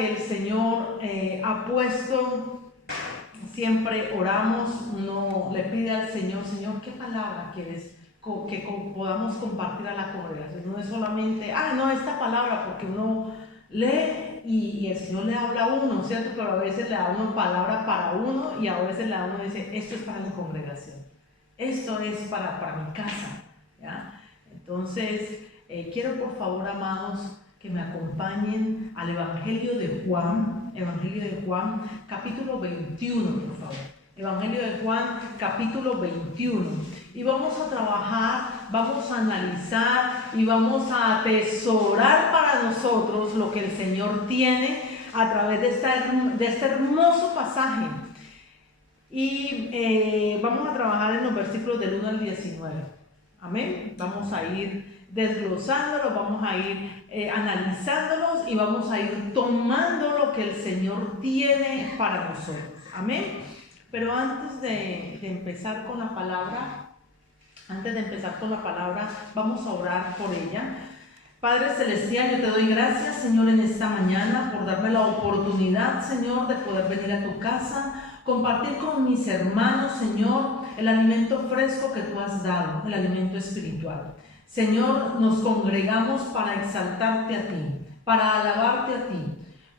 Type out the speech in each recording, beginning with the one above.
que el Señor ha puesto, siempre oramos, uno le pide al Señor, Señor, ¿qué palabra quieres que podamos compartir a la congregación? No es solamente, no, esta palabra, porque uno lee y el Señor le habla a uno, ¿cierto? Pero a veces le da uno palabra para uno y a veces le da uno y dice, esto es para la congregación, esto es para mi casa, ¿ya? Entonces, quiero por favor, amados, que me acompañen al Evangelio de Juan, capítulo 21, por favor. Evangelio de Juan, capítulo 21. Y vamos a trabajar, vamos a analizar y vamos a atesorar para nosotros lo que el Señor tiene a través de este hermoso pasaje. Y vamos a trabajar en los versículos del 1 al 19. Amén. Vamos a ir desglosándolos, vamos a ir analizándolos y vamos a ir tomando lo que el Señor tiene para nosotros. Amén. Pero antes de empezar con la palabra, vamos a orar por ella. Padre Celestial, yo te doy gracias, Señor, en esta mañana por darme la oportunidad, Señor, de poder venir a tu casa, compartir con mis hermanos, Señor, el alimento fresco que tú has dado, el alimento espiritual. Señor, nos congregamos para exaltarte a ti, para alabarte a ti,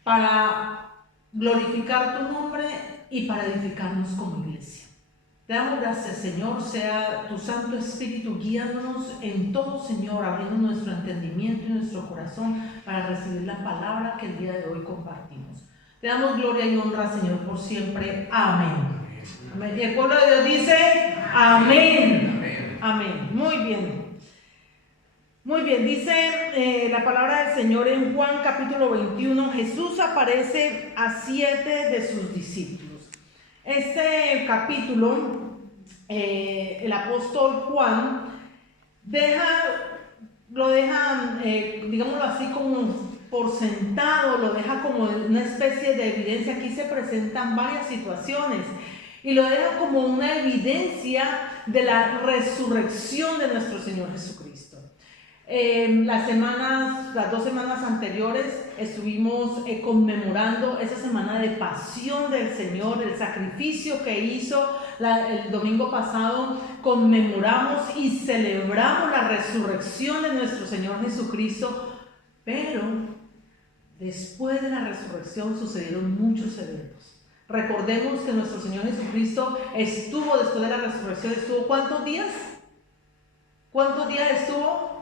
para glorificar tu nombre y para edificarnos como iglesia. Te damos gracias, Señor, sea tu Santo Espíritu guiándonos en todo, Señor, abriendo nuestro entendimiento y nuestro corazón para recibir la palabra que el día de hoy compartimos. Te damos gloria y honra, Señor, por siempre. Amén. Amén. Y el pueblo de Dios dice, amén. Amén. Muy bien. Muy bien, dice la palabra del Señor en Juan capítulo 21, Jesús aparece a 7 de sus discípulos. Este capítulo, el apóstol Juan lo deja, digámoslo así, como por sentado, lo deja como una especie de evidencia. Aquí se presentan varias situaciones y lo deja como una evidencia de la resurrección de nuestro Señor Jesucristo. Las 2 semanas anteriores estuvimos conmemorando esa semana de pasión del Señor, el sacrificio que hizo. El domingo pasado conmemoramos y celebramos la resurrección de nuestro Señor Jesucristo, pero después de la resurrección sucedieron muchos eventos. Recordemos que nuestro Señor Jesucristo estuvo, después de la resurrección, ¿cuántos días? ¿Cuántos días estuvo?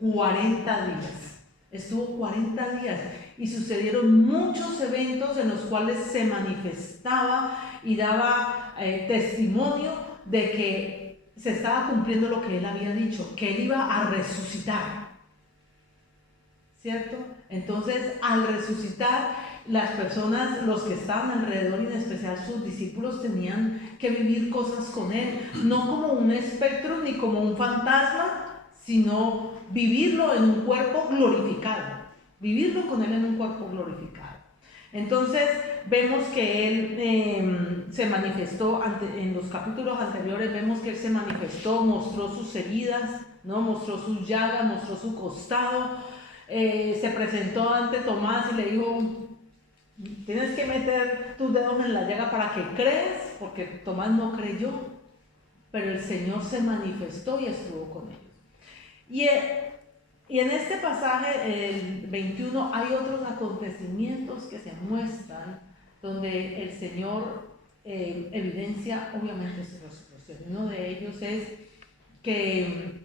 40 días. Estuvo 40 días y sucedieron muchos eventos en los cuales se manifestaba y daba testimonio de que se estaba cumpliendo lo que él había dicho, que él iba a resucitar, ¿cierto? Entonces, al resucitar, las personas, los que estaban alrededor y en especial sus discípulos, tenían que vivir cosas con él, no como un espectro ni como un fantasma, sino vivirlo en un cuerpo glorificado, vivirlo con él en un cuerpo glorificado. Entonces vemos que él se manifestó en los capítulos anteriores, vemos que él se manifestó, mostró sus heridas, ¿no? Mostró sus llagas, mostró su costado, se presentó ante Tomás y le dijo, tienes que meter tus dedos en la llaga para que crees, porque Tomás no creyó, pero el Señor se manifestó y estuvo con ellos. Y en este pasaje, el 21, hay otros acontecimientos que se muestran donde el Señor evidencia obviamente su resurrección. Uno de ellos es que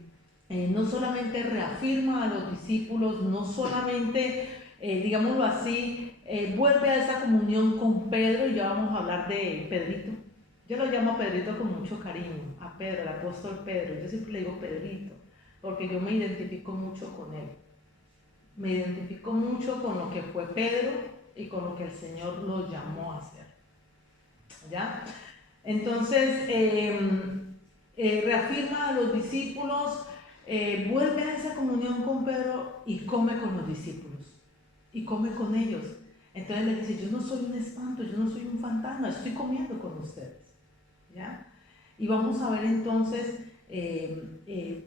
no solamente reafirma a los discípulos, no solamente, digámoslo así, vuelve a esa comunión con Pedro, y ya vamos a hablar de Pedrito. Yo lo llamo a Pedrito con mucho cariño, a Pedro, el apóstol Pedro. Yo siempre le digo Pedrito, porque yo me identifico mucho con él. Me identifico mucho con lo que fue Pedro y con lo que el Señor lo llamó a hacer. ¿Ya? Entonces, reafirma a los discípulos, vuelve a esa comunión con Pedro y come con los discípulos. Y come con ellos. Entonces le dice, yo no soy un espanto, yo no soy un fantasma, estoy comiendo con ustedes. ¿Ya? Y vamos a ver entonces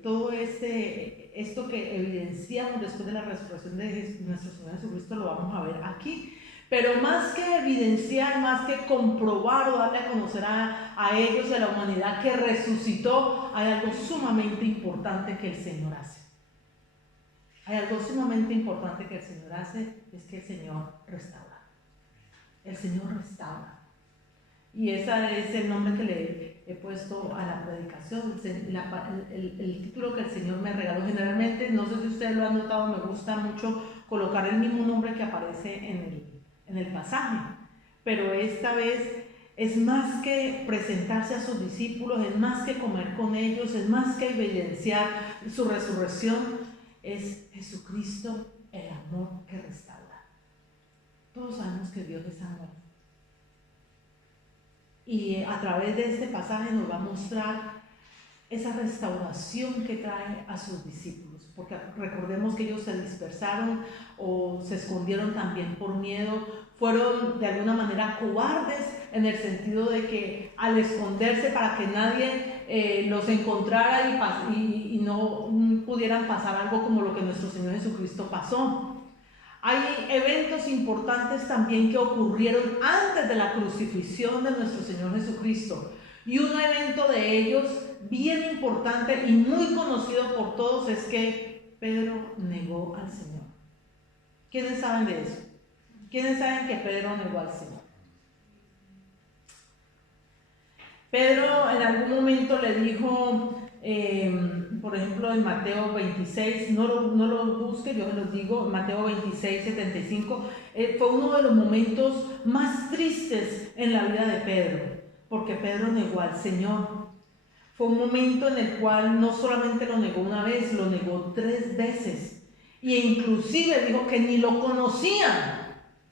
todo esto que evidenciamos después de la resurrección de nuestro Señor Jesucristo, lo vamos a ver aquí. Pero más que evidenciar, más que comprobar o darle a conocer a ellos y a la humanidad que resucitó, hay algo sumamente importante que el Señor hace. Hay algo sumamente importante que el Señor hace, es que el Señor restaura. El Señor restaura. Y ese es el nombre que le he puesto a la predicación, el título que el Señor me regaló. Generalmente, no sé si ustedes lo han notado, me gusta mucho colocar el mismo nombre que aparece en el pasaje. Pero esta vez es más que presentarse a sus discípulos, es más que comer con ellos, es más que evidenciar su resurrección, es Jesucristo, el amor que restaura. Todos sabemos que Dios es amor. Y a través de este pasaje nos va a mostrar esa restauración que trae a sus discípulos, porque recordemos que ellos se dispersaron o se escondieron también por miedo, fueron de alguna manera cobardes en el sentido de que al esconderse para que nadie los encontrara y no pudieran pasar algo como lo que nuestro Señor Jesucristo pasó. Hay eventos importantes también que ocurrieron antes de la crucifixión de nuestro Señor Jesucristo. Y un evento de ellos bien importante y muy conocido por todos es que Pedro negó al Señor. ¿Quiénes saben de eso? ¿Quiénes saben que Pedro negó al Señor? Pedro en algún momento le dijo, por ejemplo en Mateo 26, no lo busque, yo se los digo, Mateo 26, 75, fue uno de los momentos más tristes en la vida de Pedro, porque Pedro negó al Señor. Fue un momento en el cual no solamente lo negó una vez, lo negó 3 veces, e inclusive dijo que ni lo conocía.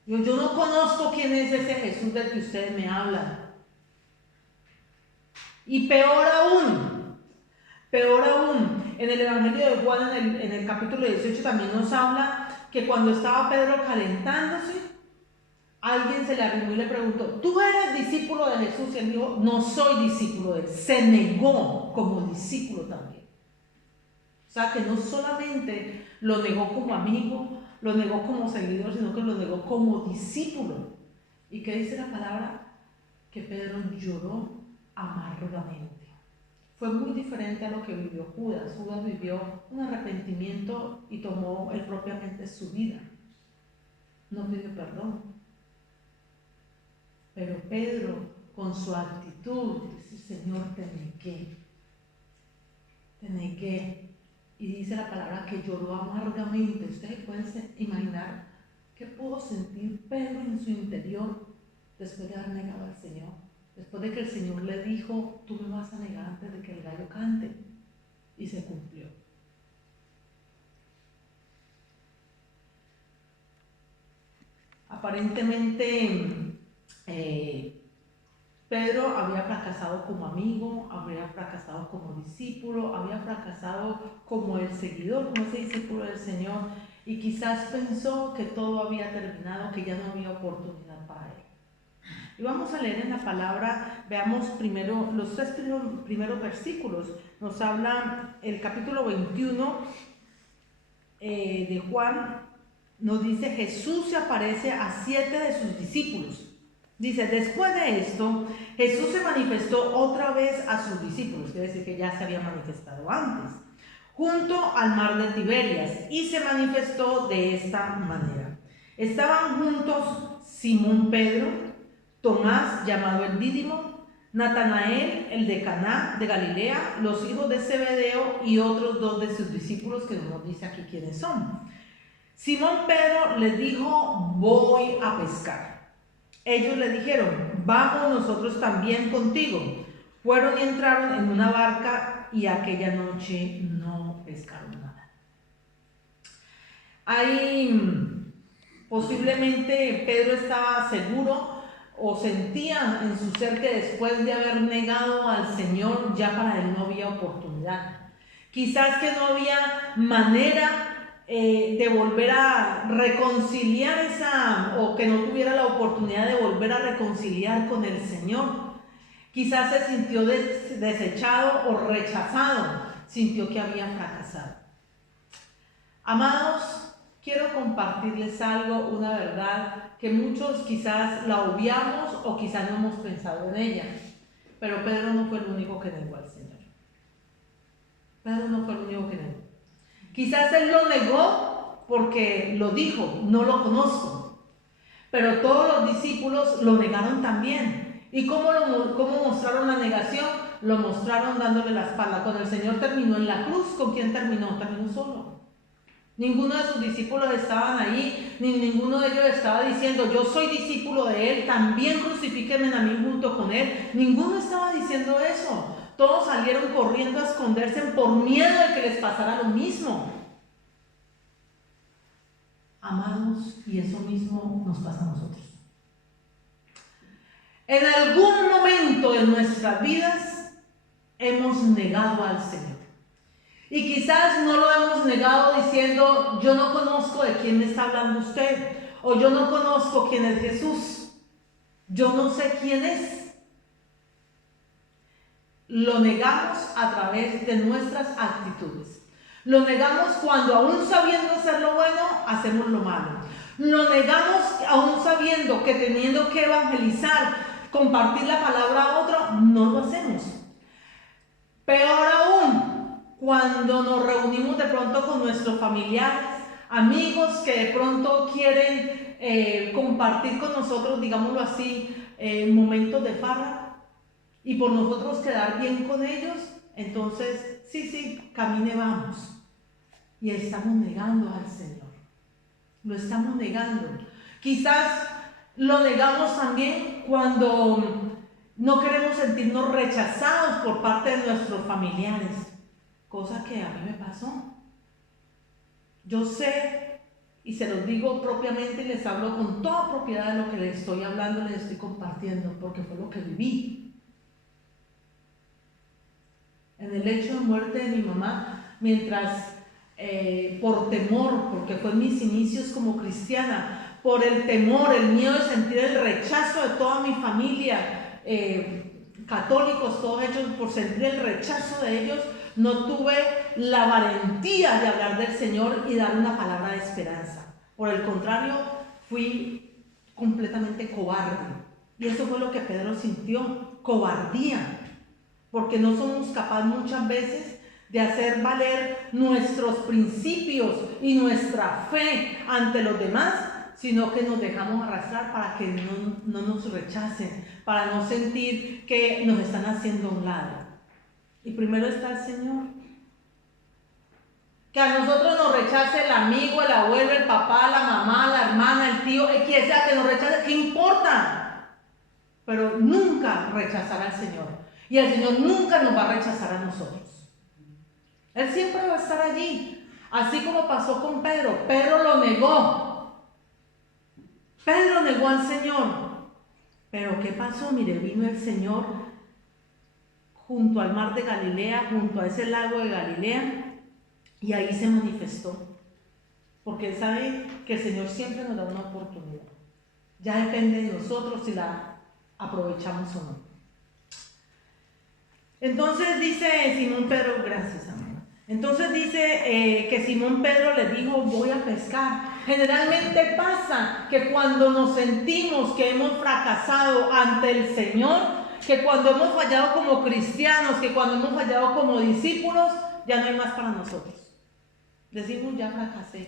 Yo no conozco quién es ese Jesús del que ustedes me hablan. Y peor aún, en el Evangelio de Juan, en el capítulo 18, también nos habla que cuando estaba Pedro calentándose, alguien se le arrimó y le preguntó, ¿tú eres discípulo de Jesús? Y él dijo, no soy discípulo de él. Se negó como discípulo también. O sea que no solamente lo negó como amigo, lo negó como seguidor, sino que lo negó como discípulo. ¿Y qué dice la palabra? Que Pedro lloró amargamente. Fue muy diferente a lo que vivió Judas. Judas vivió un arrepentimiento y tomó él propiamente su vida. No pidió perdón. Pero Pedro, con su actitud, dice, Señor, te negué. Y dice la palabra que lloró amargamente. Ustedes pueden imaginar qué pudo sentir Pedro en su interior después de haber negado al Señor. Después de que el Señor le dijo, tú me vas a negar antes de que el gallo cante. Y se cumplió. Aparentemente, Pedro había fracasado como amigo, había fracasado como discípulo, había fracasado como el seguidor, como ese discípulo del Señor. Y quizás pensó que todo había terminado, que ya no había oportunidad para él. Y vamos a leer en la palabra, veamos primero los 3 primeros versículos. Nos habla el capítulo 21 de Juan, nos dice, Jesús se aparece a 7 de sus discípulos. Dice, después de esto, Jesús se manifestó otra vez a sus discípulos, quiere decir que ya se había manifestado antes, junto al mar de Tiberias, y se manifestó de esta manera. Estaban juntos Simón Pedro, Tomás, llamado el Dídimo, Natanael, el de Caná de Galilea, los hijos de Zebedeo y otros 2 de sus discípulos, que no nos dice aquí quiénes son. Simón Pedro les dijo, voy a pescar. Ellos le dijeron, vamos nosotros también contigo. Fueron y entraron en una barca y aquella noche no pescaron nada. Ahí posiblemente Pedro estaba seguro o sentía en su ser que después de haber negado al Señor, ya para él no había oportunidad. Quizás que no había manera de volver a reconciliar o que no tuviera la oportunidad de volver a reconciliar con el Señor. Quizás se sintió desechado o rechazado, sintió que había fracasado. Amados, quiero compartirles algo, una verdad que muchos quizás la obviamos o quizás no hemos pensado en ella. Pero Pedro no fue el único que negó al Señor. Pedro no fue el único que negó. Quizás él lo negó porque lo dijo, no lo conozco. Pero todos los discípulos lo negaron también. ¿Y cómo mostraron la negación? Lo mostraron dándole la espalda. Cuando el Señor terminó en la cruz, ¿con quién terminó? Terminó solo. Ninguno de sus discípulos estaban ahí, ni ninguno de ellos estaba diciendo, yo soy discípulo de Él, también crucifíquenme a mí junto con Él. Ninguno estaba diciendo eso. Todos salieron corriendo a esconderse por miedo de que les pasara lo mismo. Amados, y eso mismo nos pasa a nosotros. En algún momento de nuestras vidas hemos negado al Señor. Y quizás no lo hemos negado diciendo, yo no conozco de quién me está hablando usted, o yo no conozco quién es Jesús, yo no sé quién es. Lo negamos a través de nuestras actitudes. Lo negamos cuando, aún sabiendo hacer lo bueno, hacemos lo malo. Lo negamos aún sabiendo que teniendo que evangelizar, compartir la palabra a otro, no lo hacemos. Peor aún, cuando nos reunimos de pronto con nuestros familiares, amigos que de pronto quieren compartir con nosotros, digámoslo así, momentos de farra, y por nosotros quedar bien con ellos, entonces, sí, camine, vamos. Y estamos negando al Señor. Lo estamos negando. Quizás lo negamos también cuando no queremos sentirnos rechazados por parte de nuestros familiares. Cosa que a mí me pasó. Yo sé, y se los digo propiamente y les hablo con toda propiedad de lo que les estoy hablando, les estoy compartiendo, porque fue lo que viví. En el hecho de muerte de mi mamá, mientras por temor, porque fue en mis inicios como cristiana, por el temor, el miedo de sentir el rechazo de toda mi familia, católicos, todos ellos, por sentir el rechazo de ellos, no tuve la valentía de hablar del Señor y dar una palabra de esperanza. Por el contrario, fui completamente cobarde. Y eso fue lo que Pedro sintió, cobardía. Porque no somos capaces muchas veces de hacer valer nuestros principios y nuestra fe ante los demás, sino que nos dejamos arrastrar para que no nos rechacen, para no sentir que nos están haciendo a un lado. Y primero está el Señor. Que a nosotros nos rechace el amigo, el abuelo, el papá, la mamá, la hermana, el tío, el quien sea que nos rechace, ¿qué importa? Pero nunca rechazar al Señor. Y el Señor nunca nos va a rechazar a nosotros. Él siempre va a estar allí. Así como pasó con Pedro. Pedro lo negó. Pedro negó al Señor. Pero ¿qué pasó? Mire, vino el Señor junto al mar de Galilea, junto a ese lago de Galilea, y ahí se manifestó. Porque Él sabe que el Señor siempre nos da una oportunidad. Ya depende de nosotros si la aprovechamos o no. Entonces dice Simón Pedro, gracias amor. Entonces dice que Simón Pedro le dijo, voy a pescar. Generalmente pasa que cuando nos sentimos que hemos fracasado ante el Señor, que cuando hemos fallado como cristianos, que cuando hemos fallado como discípulos, ya no hay más para nosotros. Decimos, ya fracasé.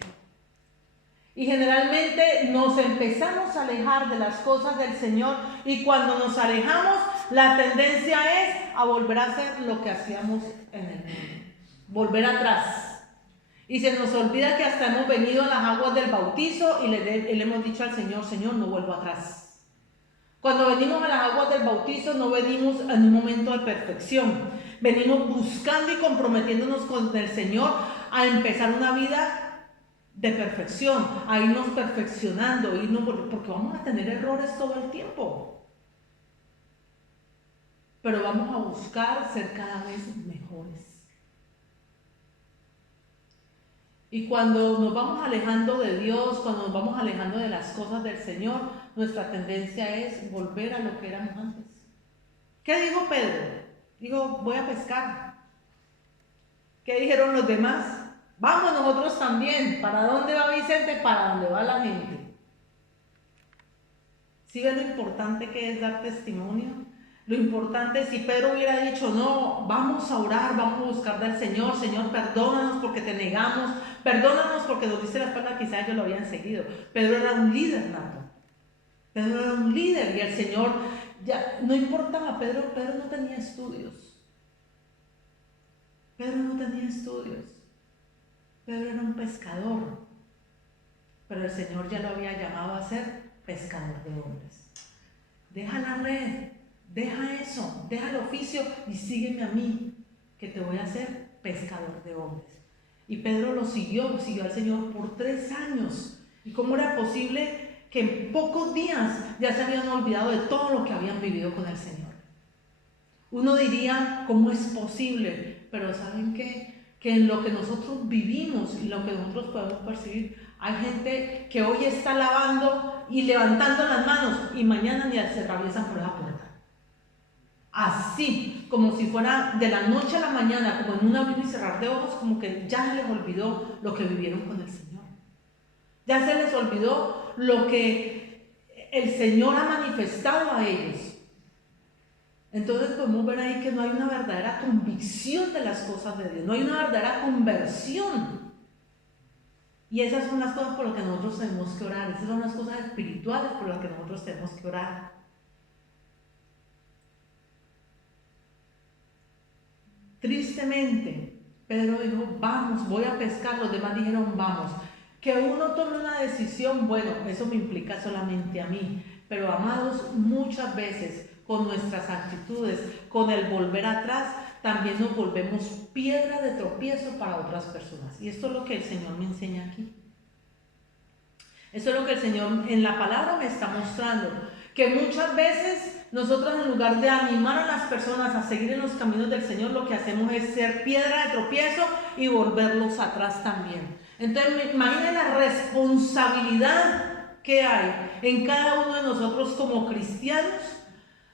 Y generalmente nos empezamos a alejar de las cosas del Señor, y cuando nos alejamos, la tendencia es a volver a hacer lo que hacíamos en el mundo, volver atrás. Y se nos olvida que hasta hemos venido a las aguas del bautizo y le hemos dicho al Señor, Señor, no vuelvo atrás. Cuando venimos a las aguas del bautizo no venimos en un momento de perfección, venimos buscando y comprometiéndonos con el Señor a empezar una vida de perfección, a irnos perfeccionando, porque vamos a tener errores todo el tiempo. Pero vamos a buscar ser cada vez mejores. Y cuando nos vamos alejando de Dios, cuando nos vamos alejando de las cosas del Señor, nuestra tendencia es volver a lo que éramos antes. ¿Qué dijo Pedro? Dijo, voy a pescar. ¿Qué dijeron los demás? Vamos nosotros también. ¿Para dónde va Vicente? Para dónde va la gente. ¿Sí ven lo importante que es dar testimonio? Lo importante, si Pedro hubiera dicho, no, vamos a orar, vamos a buscar del Señor, Señor, perdónanos porque te negamos, perdónanos porque nos diste la espalda, quizá ellos lo habían seguido. Pedro era un líder nato. Pedro era un líder y el Señor, ya no importaba, Pedro no tenía estudios. Pedro no tenía estudios. Pedro era un pescador. Pero el Señor ya lo había llamado a ser pescador de hombres. Deja la red, deja eso, deja el oficio y sígueme a mí, que te voy a hacer pescador de hombres. Y Pedro lo siguió al Señor por 3 años. ¿Y cómo era posible que en pocos días ya se habían olvidado de todo lo que habían vivido con el Señor? Uno diría, ¿cómo es posible? Pero ¿saben qué? Que en lo que nosotros vivimos y lo que nosotros podemos percibir, hay gente que hoy está lavando y levantando las manos y mañana ni se atraviesan por la puerta. Así, como si fuera de la noche a la mañana, como en un abrir y cerrar de ojos, como que ya se les olvidó lo que vivieron con el Señor. Ya se les olvidó lo que el Señor ha manifestado a ellos. Entonces podemos ver ahí que no hay una verdadera convicción de las cosas de Dios, no hay una verdadera conversión. Y esas son las cosas por las que nosotros tenemos que orar, esas son las cosas espirituales por las que nosotros tenemos que orar. Tristemente, Pedro dijo, vamos, voy a pescar, los demás dijeron, vamos. Que uno tome una decisión, bueno, eso me implica solamente a mí, pero amados, muchas veces con nuestras actitudes, con el volver atrás, también nos volvemos piedra de tropiezo para otras personas. Y esto es lo que el Señor me enseña aquí. Esto es lo que el Señor en la palabra me está mostrando. Que muchas veces nosotros, en lugar de animar a las personas a seguir en los caminos del Señor, lo que hacemos es ser piedra de tropiezo y volverlos atrás también. Entonces, imaginen la responsabilidad que hay en cada uno de nosotros como cristianos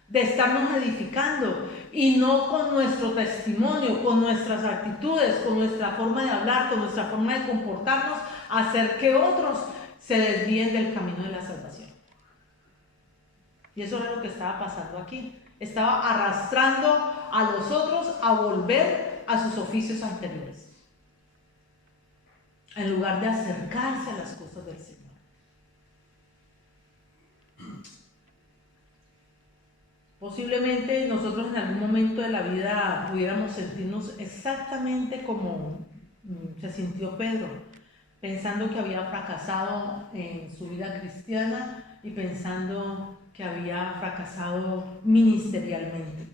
de estarnos edificando, y no con nuestro testimonio, con nuestras actitudes, con nuestra forma de hablar, con nuestra forma de comportarnos, hacer que otros se desvíen del camino de la salvación. Y eso era lo que estaba pasando aquí. Estaba arrastrando a los otros a volver a sus oficios anteriores, en lugar de acercarse a las cosas del Señor. Posiblemente nosotros en algún momento de la vida pudiéramos sentirnos exactamente como se sintió Pedro, pensando que había fracasado en su vida cristiana y pensando que había fracasado ministerialmente.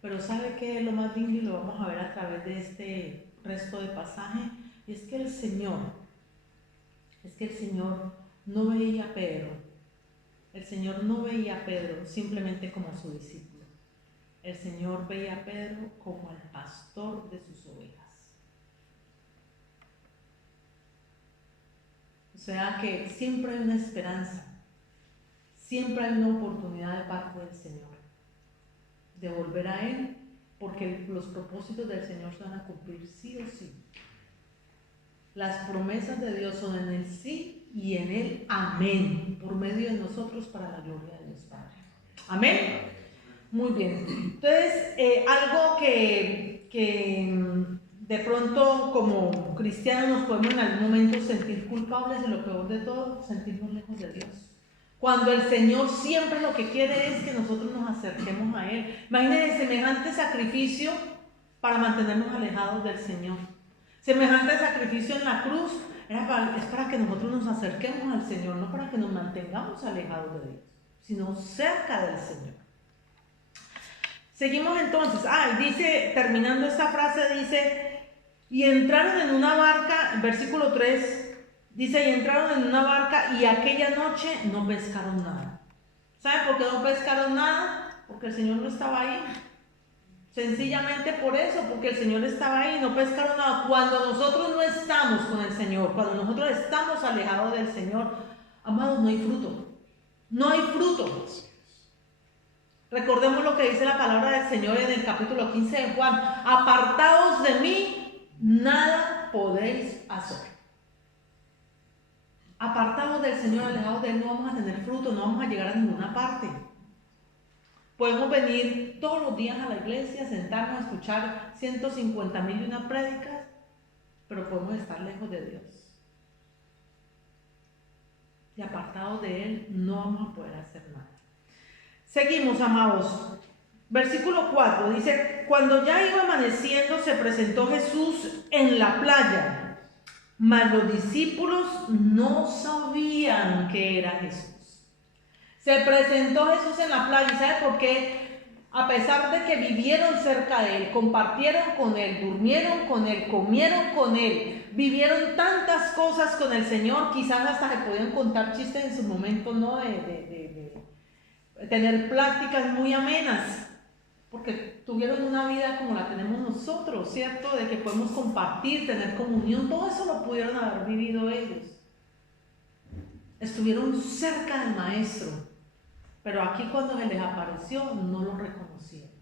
Pero ¿sabe qué es lo más lindo? Y lo vamos a ver a través de este resto de pasaje. Y es que el Señor no veía a Pedro. El Señor no veía a Pedro simplemente como su discípulo. El Señor veía a Pedro como el pastor de sus ovejas. O sea que siempre hay una esperanza, siempre hay una oportunidad de parte del Señor de volver a Él, porque los propósitos del Señor se van a cumplir sí o sí. Las promesas de Dios son en el sí y en el amén, por medio de nosotros para la gloria de Dios Padre. Amén. Muy bien. Entonces, algo que de pronto como cristianos nos podemos en algún momento sentir culpables, de lo peor de todo, sentirnos lejos de Dios. Cuando el Señor siempre lo que quiere es que nosotros nos acerquemos a Él. Imagínense semejante sacrificio para mantenernos alejados del Señor. Semejante sacrificio en la cruz es para que nosotros nos acerquemos al Señor, no para que nos mantengamos alejados de Dios, sino cerca del Señor. Seguimos entonces. Dice, terminando esta frase, dice, y entraron en una barca, versículo 3, dice, y entraron en una barca y aquella noche no pescaron nada. ¿Saben por qué no pescaron nada? Porque el Señor no estaba ahí. Sencillamente por eso, porque el Señor estaba ahí, no pescaron nada. Cuando nosotros no estamos con el Señor, cuando nosotros estamos alejados del Señor, amados, no hay fruto. No hay fruto. Recordemos lo que dice la palabra del Señor en el capítulo 15 de Juan. Apartados de mí, nada podéis hacer. Apartados del Señor, alejados de Él, no vamos a tener fruto, no vamos a llegar a ninguna parte. Podemos venir todos los días a la iglesia, sentarnos a escuchar 150,001 prédicas, pero podemos estar lejos de Dios. Y apartados de Él, no vamos a poder hacer nada. Seguimos, amados. Versículo 4 dice: cuando ya iba amaneciendo, se presentó Jesús en la playa. Mas los discípulos no sabían que era Jesús. Se presentó Jesús en la playa. ¿Y sabe por qué? A pesar de que vivieron cerca de Él, compartieron con Él, durmieron con Él, comieron con Él, vivieron tantas cosas con el Señor, quizás hasta se podían contar chistes en su momento, ¿no? De tener pláticas muy amenas, porque tuvieron una vida como la tenemos nosotros, ¿cierto? De que podemos compartir, tener comunión, todo eso lo pudieron haber vivido ellos. Estuvieron cerca del Maestro, pero aquí cuando se les apareció no lo reconocieron.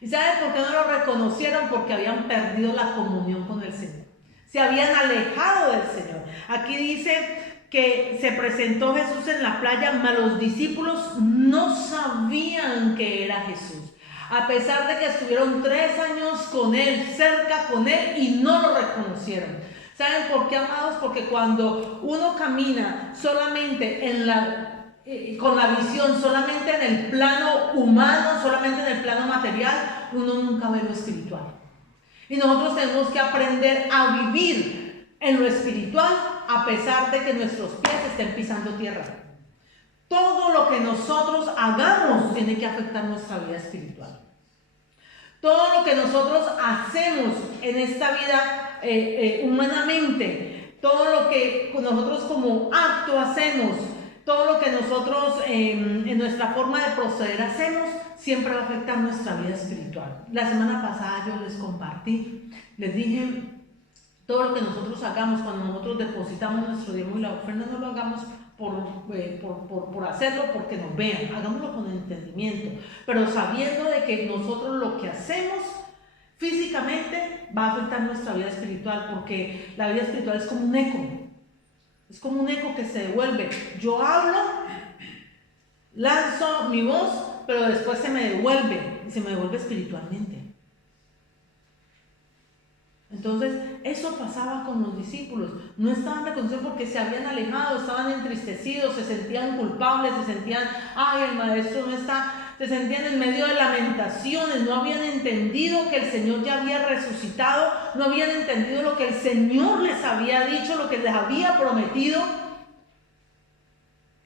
¿Y saben por qué no lo reconocieron? Porque habían perdido la comunión con el Señor. Se habían alejado del Señor. Aquí dice que se presentó Jesús en la playa, mas los discípulos no sabían que era Jesús. A pesar de que estuvieron 3 años con Él, cerca con Él, y no lo reconocieron. ¿Saben por qué, amados? Porque cuando uno camina solamente con la visión, solamente en el plano humano, solamente en el plano material, uno nunca ve lo espiritual. Y nosotros tenemos que aprender a vivir en lo espiritual, a pesar de que nuestros pies estén pisando tierra. Todo lo que nosotros hagamos tiene que afectar nuestra vida espiritual. Todo lo que nosotros hacemos en esta vida humanamente, todo lo que nosotros como acto hacemos, todo lo que nosotros en nuestra forma de proceder hacemos, siempre va a afectar nuestra vida espiritual. La semana pasada yo les compartí, les dije, todo lo que nosotros hagamos cuando nosotros depositamos nuestro diezmo y la ofrenda, no lo hagamos por hacerlo porque nos vean, hagámoslo con entendimiento, pero sabiendo de que nosotros lo que hacemos físicamente va a afectar nuestra vida espiritual, porque la vida espiritual es como un eco que se devuelve. Yo hablo, lanzo mi voz, pero después se me devuelve, y se me devuelve espiritualmente. Entonces, eso pasaba con los discípulos. No estaban reconocidos porque se habían alejado, estaban entristecidos, se sentían culpables, se sentían, ay, el Maestro no está, se sentían en medio de lamentaciones, no habían entendido que el Señor ya había resucitado, no habían entendido lo que el Señor les había dicho, lo que les había prometido.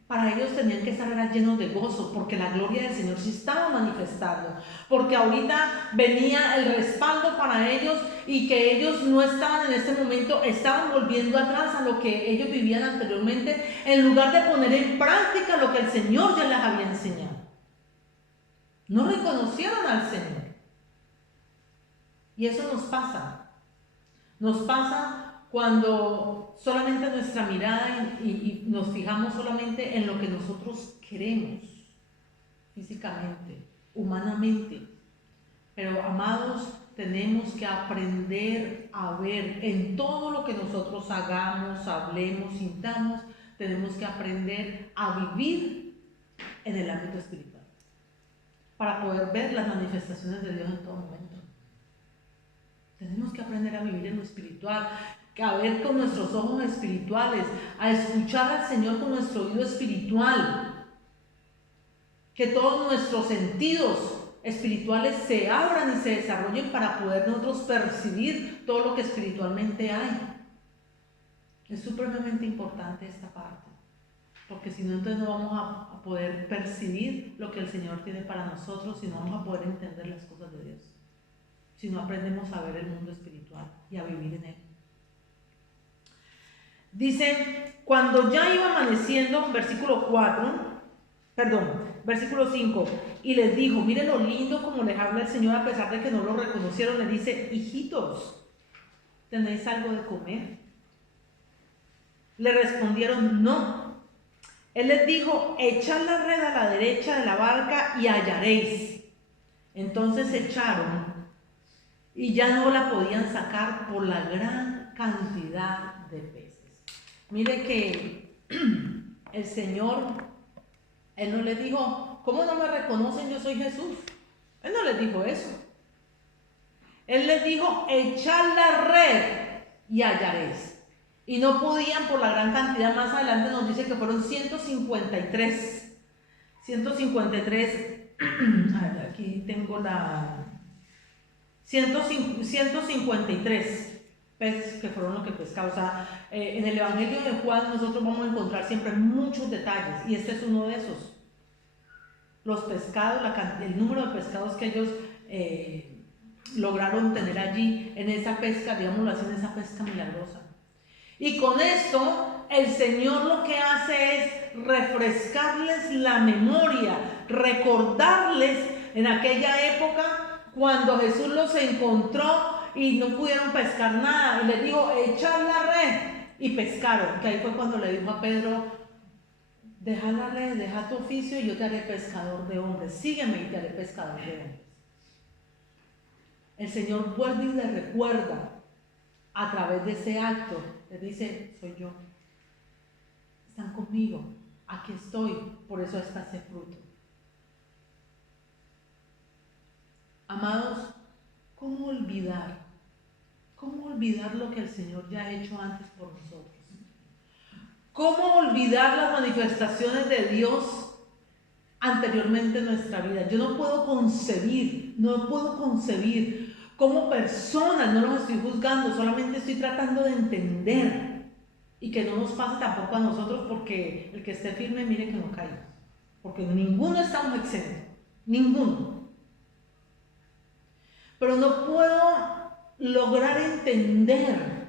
Para ellos tenían que estar llenos de gozo, porque la gloria del Señor se estaba manifestando, porque ahorita venía el respaldo para ellos, y que ellos no estaban en este momento, estaban volviendo atrás a lo que ellos vivían anteriormente, en lugar de poner en práctica lo que el Señor ya les había enseñado. No reconocieron al Señor. Y eso nos pasa cuando solamente nuestra mirada y nos fijamos solamente en lo que nosotros queremos, físicamente, humanamente. Pero, amados, tenemos que aprender a ver en todo lo que nosotros hagamos, hablemos, sintamos, tenemos que aprender a vivir en el ámbito espiritual, para poder ver las manifestaciones de Dios en todo momento. Tenemos que aprender a vivir en lo espiritual, a ver con nuestros ojos espirituales, a escuchar al Señor con nuestro oído espiritual, que todos nuestros sentidos espirituales se abran y se desarrollen para poder nosotros percibir todo lo que espiritualmente hay. Es supremamente importante esta parte, porque si no, entonces no vamos a poder percibir lo que el Señor tiene para nosotros, y no vamos a poder entender las cosas de Dios, si no aprendemos a ver el mundo espiritual y a vivir en él. Dice, cuando ya iba amaneciendo, versículo 5, y les dijo, miren lo lindo como les habla el Señor, a pesar de que no lo reconocieron. Le dice, hijitos, ¿tenéis algo de comer? Le respondieron, no. Él les dijo, echad la red a la derecha de la barca y hallaréis. Entonces echaron, y ya no la podían sacar por la gran cantidad de peces. Mire que el Señor, Él no le dijo, ¿cómo no me reconocen? Yo soy Jesús. Él no les dijo eso. Él les dijo, echad la red y hallaréis. Y no podían por la gran cantidad. Más adelante nos dice que fueron 153. 153. A ver, aquí tengo la 153 peces que fueron los que pescaron. O sea, en el Evangelio de Juan nosotros vamos a encontrar siempre muchos detalles, y este es uno de esos. Los pescados, el número de pescados que ellos lograron tener allí en esa pesca, digámoslo así, en esa pesca milagrosa. Y con esto el Señor lo que hace es refrescarles la memoria, recordarles en aquella época cuando Jesús los encontró y no pudieron pescar nada, y les dijo, echad la red, y pescaron. Que ahí fue cuando le dijo a Pedro, deja la red, deja tu oficio y yo te haré pescador de hombres, sígueme y te haré pescador de hombres. El Señor vuelve y le recuerda a través de ese acto, le dice, soy yo, están conmigo, aquí estoy, por eso está ese fruto. Amados, ¿cómo olvidar? ¿Cómo olvidar lo que el Señor ya ha hecho antes por nosotros? ¿Cómo olvidar las manifestaciones de Dios anteriormente en nuestra vida? Yo no puedo concebir como persona, no los estoy juzgando, solamente estoy tratando de entender y que no nos pase tampoco a nosotros, porque el que esté firme mire que no caiga, porque ninguno estamos exentos, ninguno. Pero no puedo lograr entender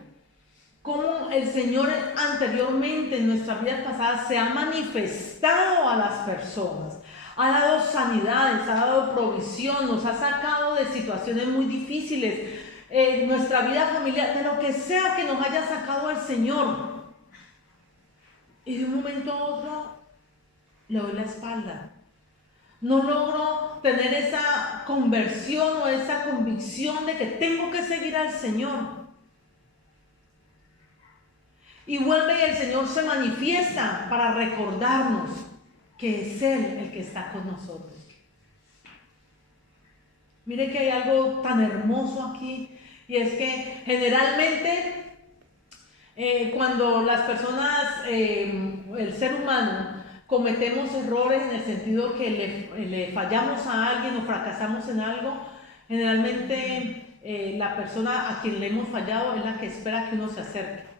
cómo el Señor anteriormente en nuestras vidas pasadas se ha manifestado a las personas, ha dado sanidades, ha dado provisión, nos ha sacado de situaciones muy difíciles, nuestra vida familiar, de lo que sea que nos haya sacado el Señor. Y de un momento a otro le doy la espalda. No logro tener esa conversión o esa convicción de que tengo que seguir al Señor. Y vuelve y el Señor se manifiesta para recordarnos que es Él el que está con nosotros. Mire que hay algo tan hermoso aquí, y es que generalmente cuando las personas, el ser humano, cometemos errores en el sentido que le fallamos a alguien o fracasamos en algo, generalmente la persona a quien le hemos fallado es la que espera que uno se acerque.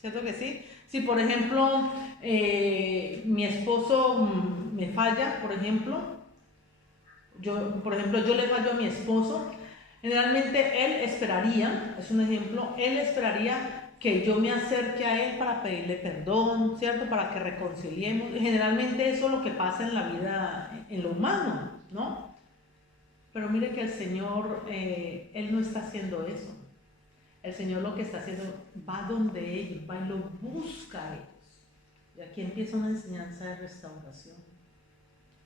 ¿Cierto que sí? Si por ejemplo mi esposo me falla, por ejemplo, yo le fallo a mi esposo, generalmente él esperaría, es un ejemplo, él esperaría que yo me acerque a él para pedirle perdón, ¿cierto? Para que reconciliemos. Generalmente eso es lo que pasa en la vida, en lo humano, ¿no? Pero mire que el Señor, Él no está haciendo eso. El Señor lo que está haciendo, va donde ellos, va y lo busca a ellos. Y aquí empieza una enseñanza de restauración.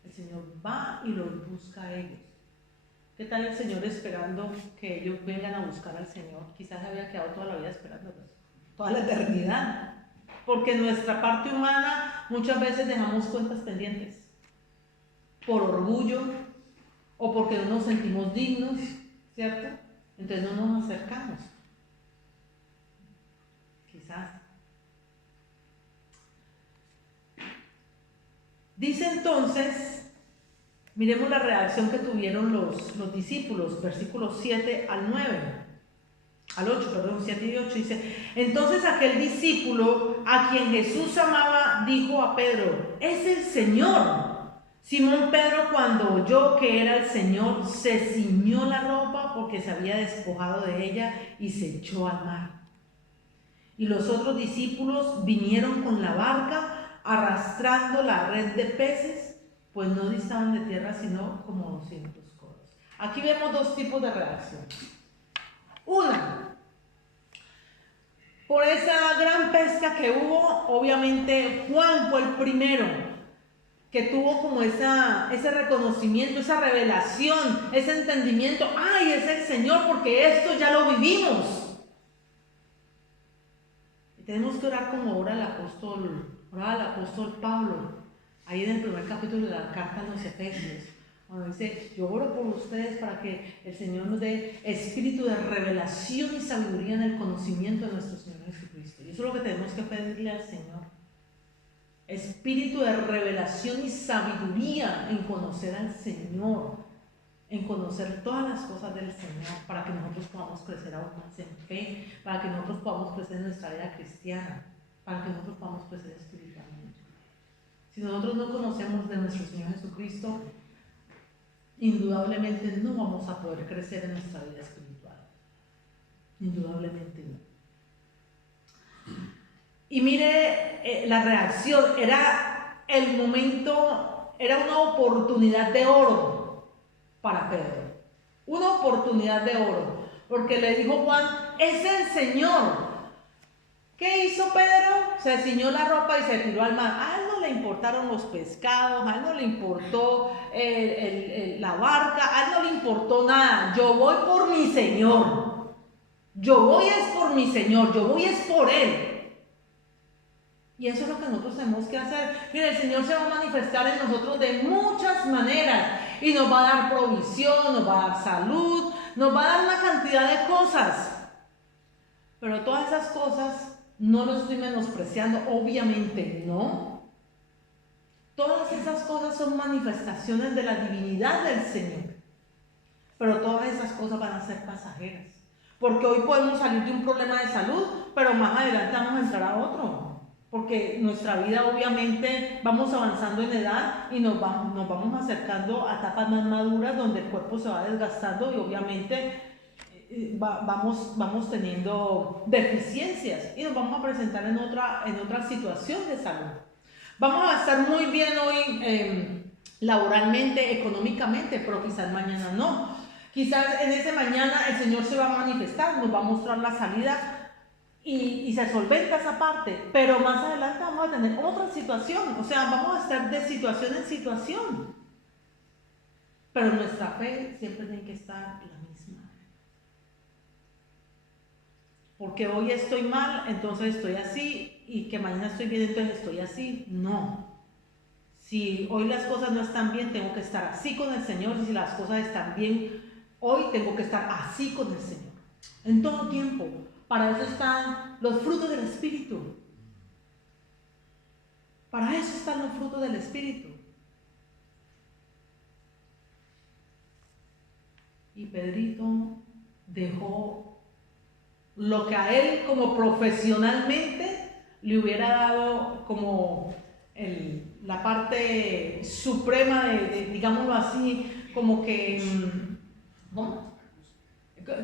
El Señor va y los busca a ellos. ¿Qué tal el Señor esperando que ellos vengan a buscar al Señor? Quizás había quedado toda la vida esperándolos, toda la eternidad. Porque en nuestra parte humana muchas veces dejamos cuentas pendientes. Por orgullo o porque no nos sentimos dignos, ¿cierto? Entonces no nos acercamos. Quizás. Dice entonces, miremos la reacción que tuvieron los discípulos, versículos 7 al 9, al 8, perdón, 7 y 8, dice, entonces aquel discípulo a quien Jesús amaba dijo a Pedro, es el Señor. Simón Pedro, cuando oyó que era el Señor, se ciñó la ropa porque se había despojado de ella y se echó al mar. Y los otros discípulos vinieron con la barca arrastrando la red de peces, pues no distaban de tierra sino como 200 codos. Aquí vemos dos tipos de reacción. Una, por esa gran pesca que hubo, obviamente Juan fue el primero que tuvo como ese reconocimiento, esa revelación, ese entendimiento. ¡Ay, es el Señor! Porque esto ya lo vivimos. Tenemos que orar como oraba el apóstol Pablo, ahí en el primer capítulo de la carta a los Efesios, cuando dice: yo oro por ustedes para que el Señor nos dé espíritu de revelación y sabiduría en el conocimiento de nuestro Señor Jesucristo. Y eso es lo que tenemos que pedirle al Señor: espíritu de revelación y sabiduría en conocer al Señor, en conocer todas las cosas del Señor, para que nosotros podamos crecer aún más en fe, para que nosotros podamos crecer en nuestra vida cristiana, para que nosotros podamos crecer espiritualmente. Si nosotros no conocemos de nuestro Señor Jesucristo, indudablemente no vamos a poder crecer en nuestra vida espiritual. Indudablemente no. Y mire, la reacción era el momento, era una oportunidad de oro para Pedro, una oportunidad de oro, porque le dijo Juan: es el Señor. ¿Qué hizo Pedro? Se ciñó la ropa y se tiró al mar. A él no le importaron los pescados, a él no le importó la barca, a él no le importó nada. Yo voy por mi Señor, yo voy es por mi Señor, yo voy es por Él. Y eso es lo que nosotros tenemos que hacer. Mira, el Señor se va a manifestar en nosotros de muchas maneras y nos va a dar provisión, nos va a dar salud, nos va a dar una cantidad de cosas. Pero todas esas cosas no lo estoy menospreciando, obviamente no. Todas esas cosas son manifestaciones de la divinidad del Señor. Pero todas esas cosas van a ser pasajeras. Porque hoy podemos salir de un problema de salud, pero más adelante vamos a entrar a otro. Porque nuestra vida, obviamente, vamos avanzando en edad y nos vamos acercando a etapas más maduras donde el cuerpo se va desgastando y obviamente vamos teniendo deficiencias y nos vamos a presentar en otra situación de salud. Vamos a estar muy bien hoy laboralmente, económicamente, pero quizás mañana no. Quizás en ese mañana el Señor se va a manifestar, nos va a mostrar la salida y se solventa esa parte, pero más adelante vamos a tener otra situación, o sea, vamos a estar de situación en situación, pero nuestra fe siempre tiene que estar la misma. Porque hoy estoy mal, entonces estoy así, y que mañana estoy bien, entonces estoy así. No. Si hoy las cosas no están bien, tengo que estar así con el Señor, y si las cosas están bien hoy, tengo que estar así con el Señor, en todo tiempo. Para eso están los frutos del Espíritu. Para eso están los frutos del Espíritu. Y Pedrito dejó lo que a él como profesionalmente le hubiera dado como la parte suprema de digámoslo así, como que, ¿cómo?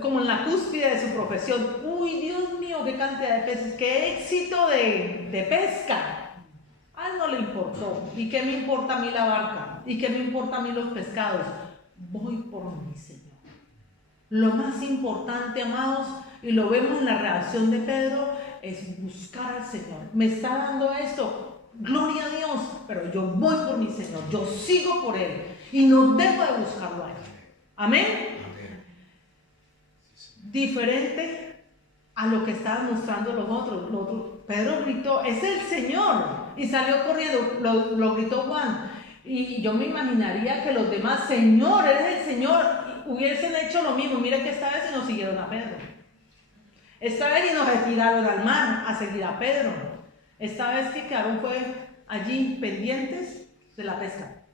Como en la cúspide de su profesión. Uy, Dios mío, qué cantidad de peces, qué éxito de pesca. A él no le importó. ¿Y qué me importa a mí la barca? ¿Y qué me importa a mí los pescados? Voy por mi Señor. Lo más importante, amados, y lo vemos en la reacción de Pedro, es buscar al Señor. Me está dando esto, gloria a Dios, pero yo voy por mi Señor, yo sigo por Él y no dejo de buscarlo a Él. Amén. Diferente a lo que estaban mostrando los otros. Pedro gritó: es el Señor, y salió corriendo. Lo gritó Juan, y yo me imaginaría que los demás: Señor, eres el Señor, hubiesen hecho lo mismo. Mira que esta vez se nos siguieron a Pedro, esta vez y nos retiraron al mar a seguir a Pedro. Esta vez que quedaron fue allí pendientes de la pesca,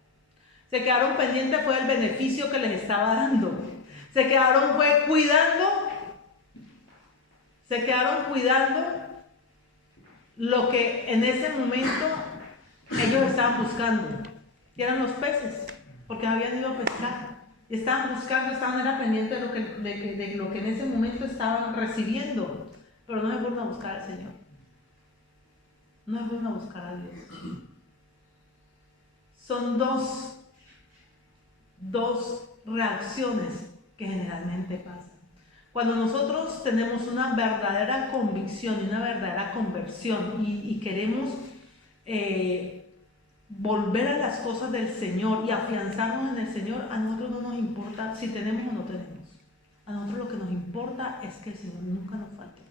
se quedaron pendientes fue el beneficio que les estaba dando, se quedaron fue cuidando lo que en ese momento ellos estaban buscando, y eran los peces, porque habían ido a pescar y estaban buscando, estaban pendientes de lo que en ese momento estaban recibiendo, pero no se fueron a buscar al Señor, no se fueron a buscar a Dios. Son dos reacciones que generalmente pasan. Cuando nosotros tenemos una verdadera convicción y una verdadera conversión y queremos volver a las cosas del Señor y afianzarnos en el Señor, a nosotros no nos importa si tenemos o no tenemos. A nosotros lo que nos importa es que el Señor nunca nos falte.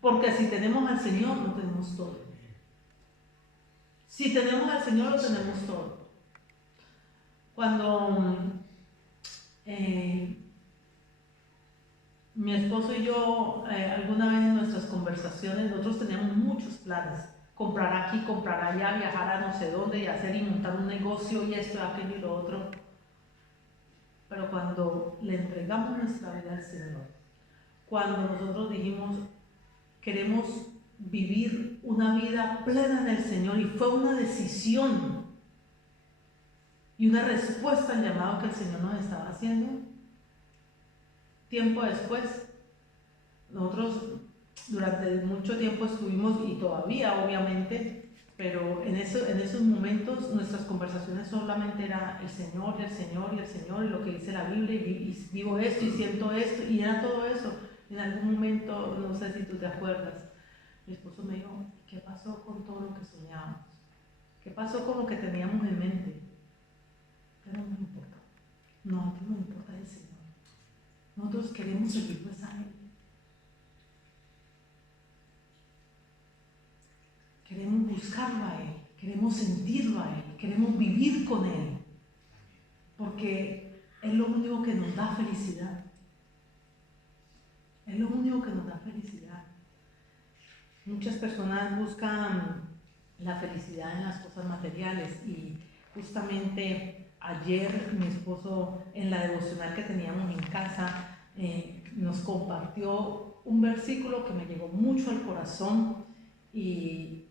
Porque si tenemos al Señor, lo tenemos todo. Si tenemos al Señor, lo tenemos todo. Cuando mi esposo y yo, alguna vez en nuestras conversaciones, nosotros teníamos muchos planes. Comprar aquí, comprar allá, viajar a no sé dónde y hacer y montar un negocio y esto, aquello y lo otro. Pero cuando le entregamos nuestra vida al Señor, cuando nosotros dijimos, queremos vivir una vida plena del Señor, y fue una decisión y una respuesta al llamado que el Señor nos estaba haciendo, tiempo después, nosotros durante mucho tiempo estuvimos, y todavía obviamente, pero en esos momentos nuestras conversaciones solamente era el Señor, y el Señor, y el Señor, y lo que dice la Biblia, y vivo esto, y siento esto, y era todo eso. En algún momento, no sé si tú te acuerdas, mi esposo me dijo, ¿qué pasó con todo lo que soñábamos? ¿Qué pasó con lo que teníamos en mente? Pero no me importa. No nos importa el Señor. Nosotros queremos seguir pues a Él. Queremos buscarlo a Él, queremos sentirlo a Él, queremos vivir con Él. Porque es lo único que nos da felicidad. Es lo único que nos da felicidad. Muchas personas buscan la felicidad en las cosas materiales, y justamente ayer mi esposo, en la devocional que teníamos en casa, nos compartió un versículo que me llegó mucho al corazón, y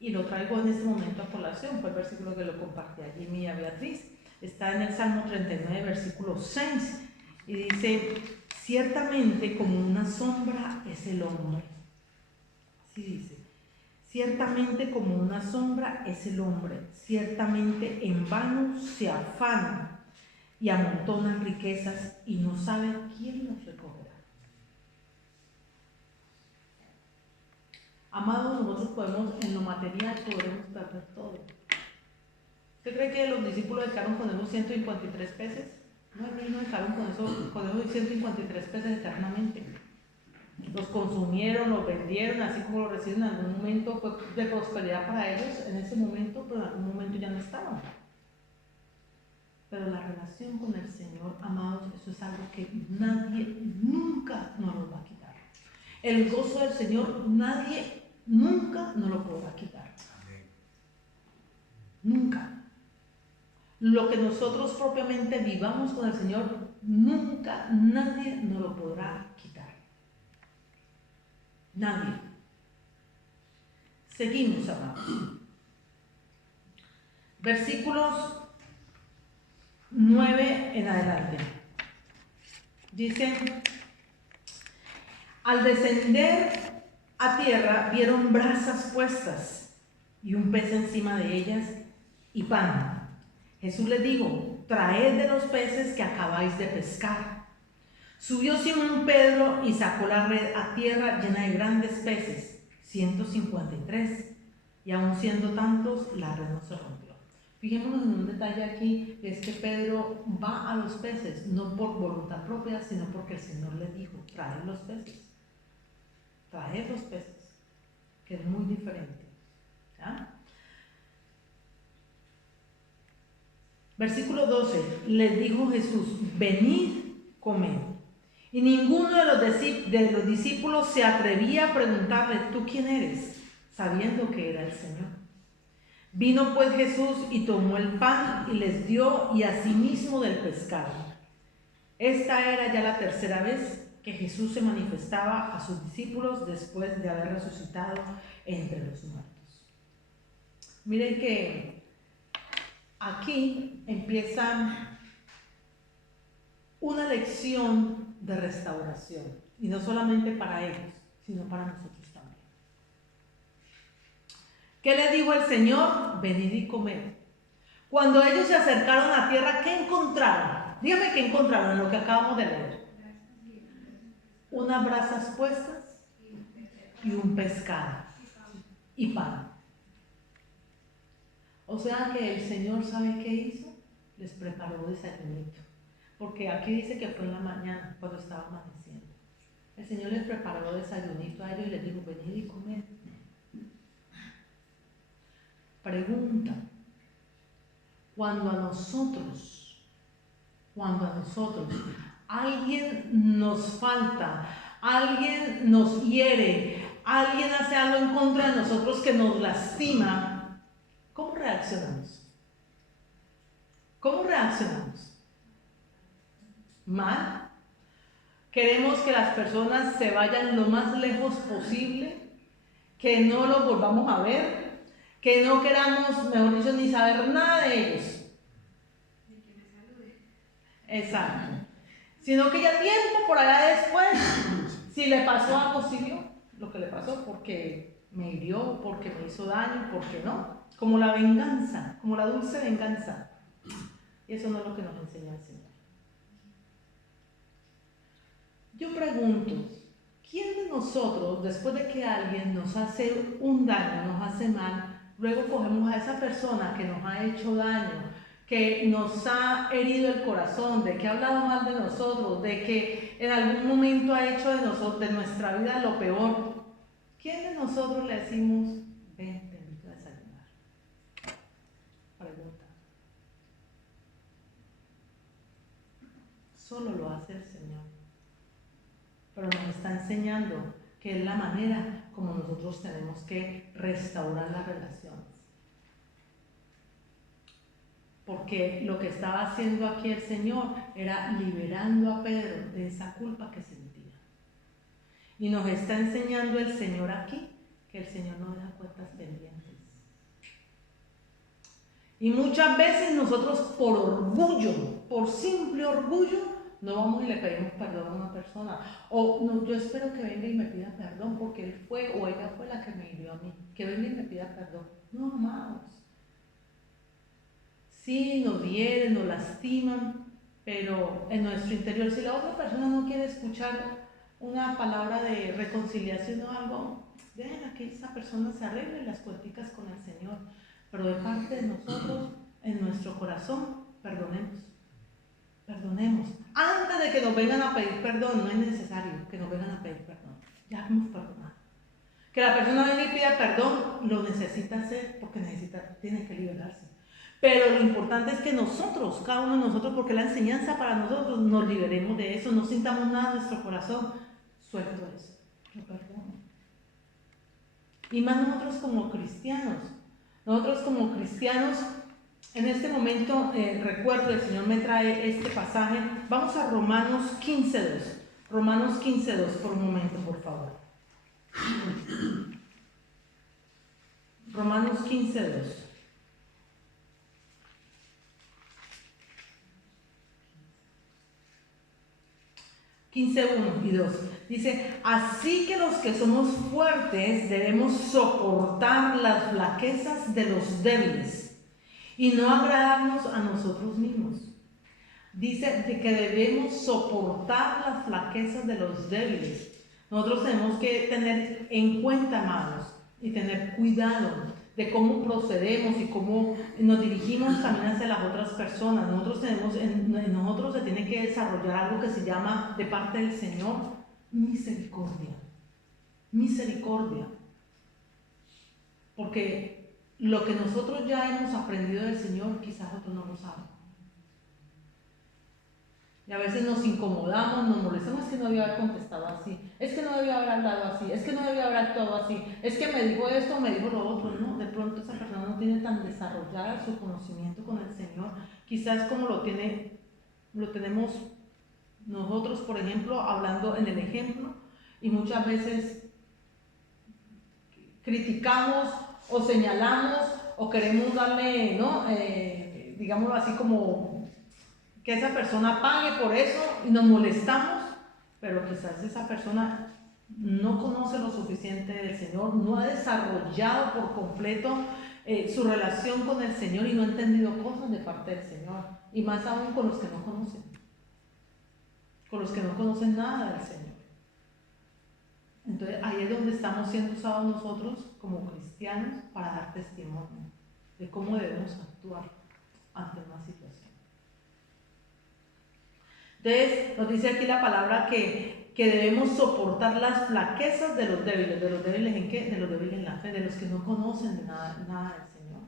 lo traigo en este momento a colación. Fue el versículo que lo compartí allí mi Beatriz. Está en el Salmo 39, versículo 6, y dice, ciertamente como una sombra es el hombre. Así dice, ciertamente como una sombra es el hombre, ciertamente en vano se afana y amontonan riquezas y no sabe quién los recogerá. Amados, nosotros podemos, en lo material podremos perder todo. ¿Usted cree que los discípulos quedaron con esos 153 peces? No, no dejaron con esos 153 peces eternamente. Los consumieron, los vendieron, así como lo reciben en algún momento, fue de prosperidad para ellos en ese momento, pero en algún momento ya no estaban. Pero la relación con el Señor, amados, eso es algo que nadie nunca nos lo va a quitar. El gozo del Señor, nadie nunca nos lo podrá quitar. Nunca. Lo que nosotros propiamente vivamos con el Señor, nunca nadie nos lo podrá quitar. Nadie. Seguimos, amados. Versículos 9 en adelante. Dice, al descender a tierra vieron brasas puestas y un pez encima de ellas y pan. Jesús les dijo, traed de los peces que acabáis de pescar. Subió Simón Pedro y sacó la red a tierra llena de grandes peces, 153, y aun siendo tantos, la red no se rompió. Fijémonos en un detalle aquí, es que Pedro va a los peces, no por voluntad propia, sino porque el Señor le dijo, traed los peces. Traed los peces, que es muy diferente. ¿Ya? Versículo 12, les dijo Jesús, venid, comed. Y ninguno de los discípulos se atrevía a preguntarle, ¿tú quién eres? Sabiendo que era el Señor. Vino pues Jesús y tomó el pan y les dio, y asimismo del pescado. Esta era ya la tercera vez que Jesús se manifestaba a sus discípulos después de haber resucitado entre los muertos. Miren que aquí empieza una lección de restauración, y no solamente para ellos, sino para nosotros también. ¿Qué le dijo el Señor? Venid y comed. Cuando ellos se acercaron a tierra, ¿qué encontraron? Dígame qué encontraron en lo que acabamos de leer. Unas brasas puestas y un pescado y pan. O sea que el Señor, ¿sabe qué hizo? Les preparó desayunito. Porque aquí dice que fue en la mañana, cuando estaba amaneciendo. El Señor les preparó desayunito a ellos y les dijo, venid y comed. Pregunta, cuando a nosotros alguien nos falta, alguien nos hiere, alguien hace algo en contra de nosotros que nos lastima, ¿cómo reaccionamos? ¿Cómo reaccionamos? ¿Mal? ¿Queremos que las personas se vayan lo más lejos posible? ¿Que no los volvamos a ver? ¿Que no queramos, mejor dicho, ni saber nada de ellos? Exacto. Sino que ya tiempo por allá después, si le pasó algo, sí vio lo que le pasó, porque me hirió, porque me hizo daño, porque no. Como la venganza, como la dulce venganza. Y eso no es lo que nos enseña el Señor. Yo pregunto, ¿quién de nosotros, después de que alguien nos hace un daño, nos hace mal, luego cogemos a esa persona que nos ha hecho daño, que nos ha herido el corazón, de que ha hablado mal de nosotros, de que en algún momento ha hecho de nosotros, de nuestra vida lo peor? ¿Quién de nosotros le decimos, ven, te invito a desayunar? Pregunta. Solo lo hace el Señor. Pero nos está enseñando que es la manera como nosotros tenemos que restaurar las relaciones. Porque lo que estaba haciendo aquí el Señor era liberando a Pedro de esa culpa que sentía. Y nos está enseñando el Señor aquí que el Señor no deja cuentas pendientes. Y muchas veces nosotros por orgullo, por simple orgullo, no vamos y le pedimos perdón a una persona. O no, yo espero que venga y me pida perdón porque él fue o ella fue la que me hirió a mí. Que venga y me pida perdón. No, amados. Sí, nos hieren, nos lastiman, pero en nuestro interior, si la otra persona no quiere escuchar una palabra de reconciliación o algo, dejen que esa persona se arregle las cuenticas con el Señor. Pero de parte de nosotros, en nuestro corazón, perdonemos. Perdonemos. Antes de que nos vengan a pedir perdón, no es necesario que nos vengan a pedir perdón. Ya hemos perdonado. Que la persona venga y pida perdón, lo necesita hacer porque tiene que liberarse. Pero lo importante es que nosotros, cada uno de nosotros, porque la enseñanza para nosotros, nos liberemos de eso, no sintamos nada en nuestro corazón. Suelto eso, lo perdono. Y más nosotros como cristianos. Nosotros como cristianos, en este momento, recuerdo, el Señor me trae este pasaje. Vamos a Romanos 15:2. Romanos 15:2, por un momento, por favor. Romanos 15:2. 15:1 y 2. Dice, así que los que somos fuertes debemos soportar las flaquezas de los débiles y no agradarnos a nosotros mismos. Dice de que debemos soportar las flaquezas de los débiles. Nosotros tenemos que tener en cuenta, amados, y tener cuidado de cómo procedemos y cómo nos dirigimos también hacia las otras personas. En nosotros se tiene que desarrollar algo que se llama, de parte del Señor, misericordia. Misericordia. Porque lo que nosotros ya hemos aprendido del Señor, quizás otros no lo saben. Y a veces nos incomodamos, nos molestamos, es que no debía haber contestado así, es que no debía haber hablado así, es que no debía haber actuado así, es que me dijo esto o me dijo lo otro. No, de pronto esa persona no tiene tan desarrollada su conocimiento con el Señor, quizás como lo tenemos nosotros, por ejemplo, hablando en el ejemplo, y muchas veces criticamos o señalamos o queremos darle, ¿no? Digámoslo así, como que esa persona pague por eso y nos molestamos, pero quizás esa persona no conoce lo suficiente del Señor, no ha desarrollado por completo su relación con el Señor y no ha entendido cosas de parte del Señor, y más aún con los que no conocen nada del Señor. Entonces ahí es donde estamos siendo usados nosotros como cristianos para dar testimonio de cómo debemos actuar ante una situación. Entonces nos dice aquí la palabra que que debemos soportar las flaquezas de los débiles. ¿De los débiles en qué? De los débiles en la fe, de los que no conocen de nada del Señor.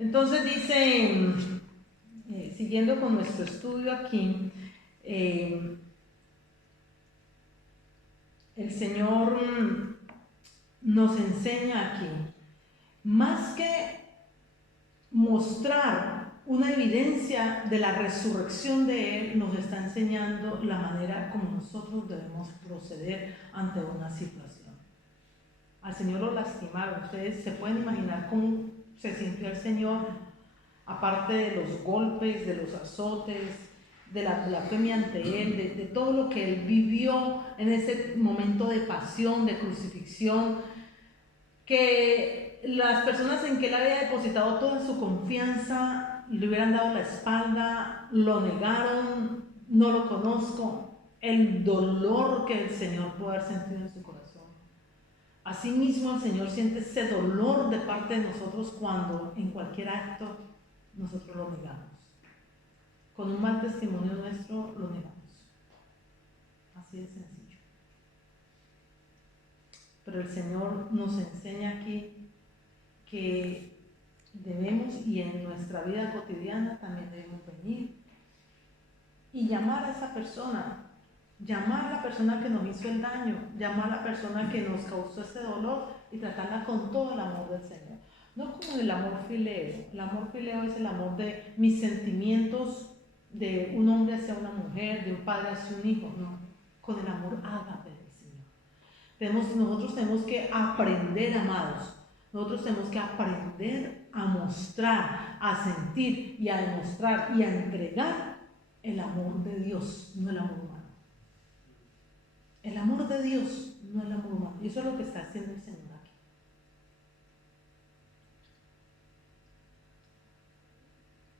Entonces dice, siguiendo con nuestro estudio aquí, el Señor nos enseña aquí, más que mostrar una evidencia de la resurrección de Él, nos está enseñando la manera como nosotros debemos proceder ante una situación. Al Señor lo lastimaron. Ustedes se pueden imaginar cómo se sintió el Señor, aparte de los golpes, de los azotes, de la blasfemia ante Él, de todo lo que Él vivió en ese momento de pasión, de crucifixión, que las personas en que Él había depositado toda su confianza le hubieran dado la espalda, lo negaron, no lo conozco, el dolor que el Señor pudo haber sentido en su corazón. Asimismo, el Señor siente ese dolor de parte de nosotros cuando en cualquier acto nosotros lo negamos. Con un mal testimonio nuestro lo negamos. Así de sencillo. Pero el Señor nos enseña aquí que debemos, y en nuestra vida cotidiana también debemos venir y llamar a esa persona, llamar a la persona que nos hizo el daño, llamar a la persona que nos causó ese dolor y tratarla con todo el amor del Señor. No como el amor fileo. El amor fileo es el amor de mis sentimientos de un hombre hacia una mujer, de un padre hacia un hijo, no, con el amor ágape del Señor. Nosotros tenemos que aprender, amados, nosotros tenemos que aprender a mostrar, a sentir y a demostrar y a entregar el amor de Dios, no el amor humano. El amor de Dios, no el amor humano. Y eso es lo que está haciendo el Señor aquí.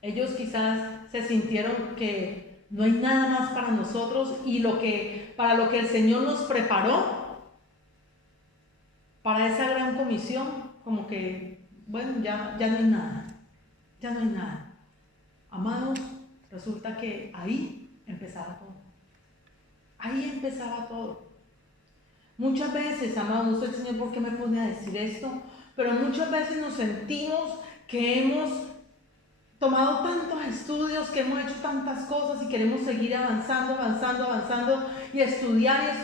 Ellos quizás se sintieron que no hay nada más para nosotros y para lo que el Señor nos preparó para esa gran comisión, como que, bueno, ya no hay nada, ya no hay nada. Amados, resulta que ahí empezaba todo. Ahí empezaba todo. Muchas veces, amados, no sé, Señor, ¿por qué me pone a decir esto? Pero muchas veces nos sentimos que hemos tomado tantos estudios, que hemos hecho tantas cosas y queremos seguir avanzando y estudiar,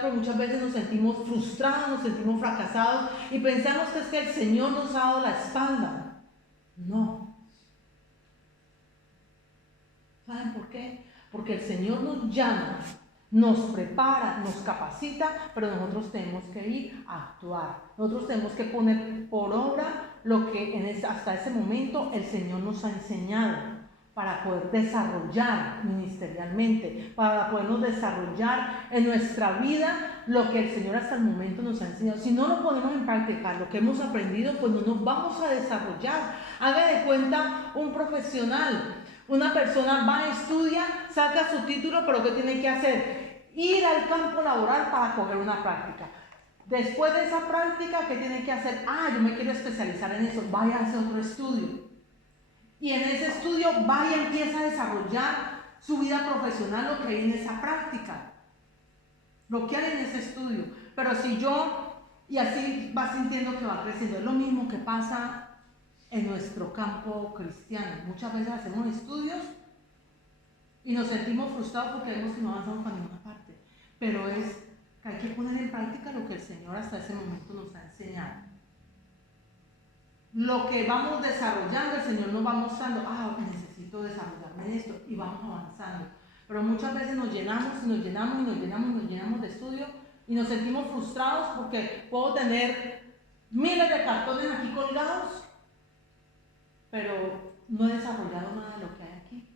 pero muchas veces nos sentimos frustrados, nos sentimos fracasados y pensamos que es que el Señor nos ha dado la espalda. No. ¿Saben por qué? Porque el Señor nos llama, nos prepara, nos capacita, pero nosotros tenemos que ir a actuar. Nosotros tenemos que poner por obra lo que hasta ese momento el Señor nos ha enseñado para poder desarrollar ministerialmente, para podernos desarrollar en nuestra vida lo que el Señor hasta el momento nos ha enseñado. Si no lo ponemos en práctica, lo que hemos aprendido, pues no nos vamos a desarrollar. Haga de cuenta un profesional. Una persona va, estudia, saca su título, pero ¿qué tiene que hacer? Ir al campo laboral para coger una práctica. Después de esa práctica, ¿qué tiene que hacer? Yo me quiero especializar en eso, vaya a hacer otro estudio. Y en ese estudio va y empieza a desarrollar su vida profesional, lo que hay en esa práctica, lo que hay en ese estudio. Pero y así va sintiendo que va creciendo. Es lo mismo que pasa en nuestro campo cristiano. Muchas veces hacemos estudios y nos sentimos frustrados porque vemos que no avanzamos para ninguna parte, pero es que hay que poner en práctica lo que el Señor hasta ese momento nos ha enseñado. Lo que vamos desarrollando, el Señor nos va mostrando, necesito desarrollarme en esto, y vamos avanzando. Pero muchas veces nos llenamos de estudio y nos sentimos frustrados porque puedo tener miles de cartones aquí colgados, pero no he desarrollado nada de lo que hay aquí.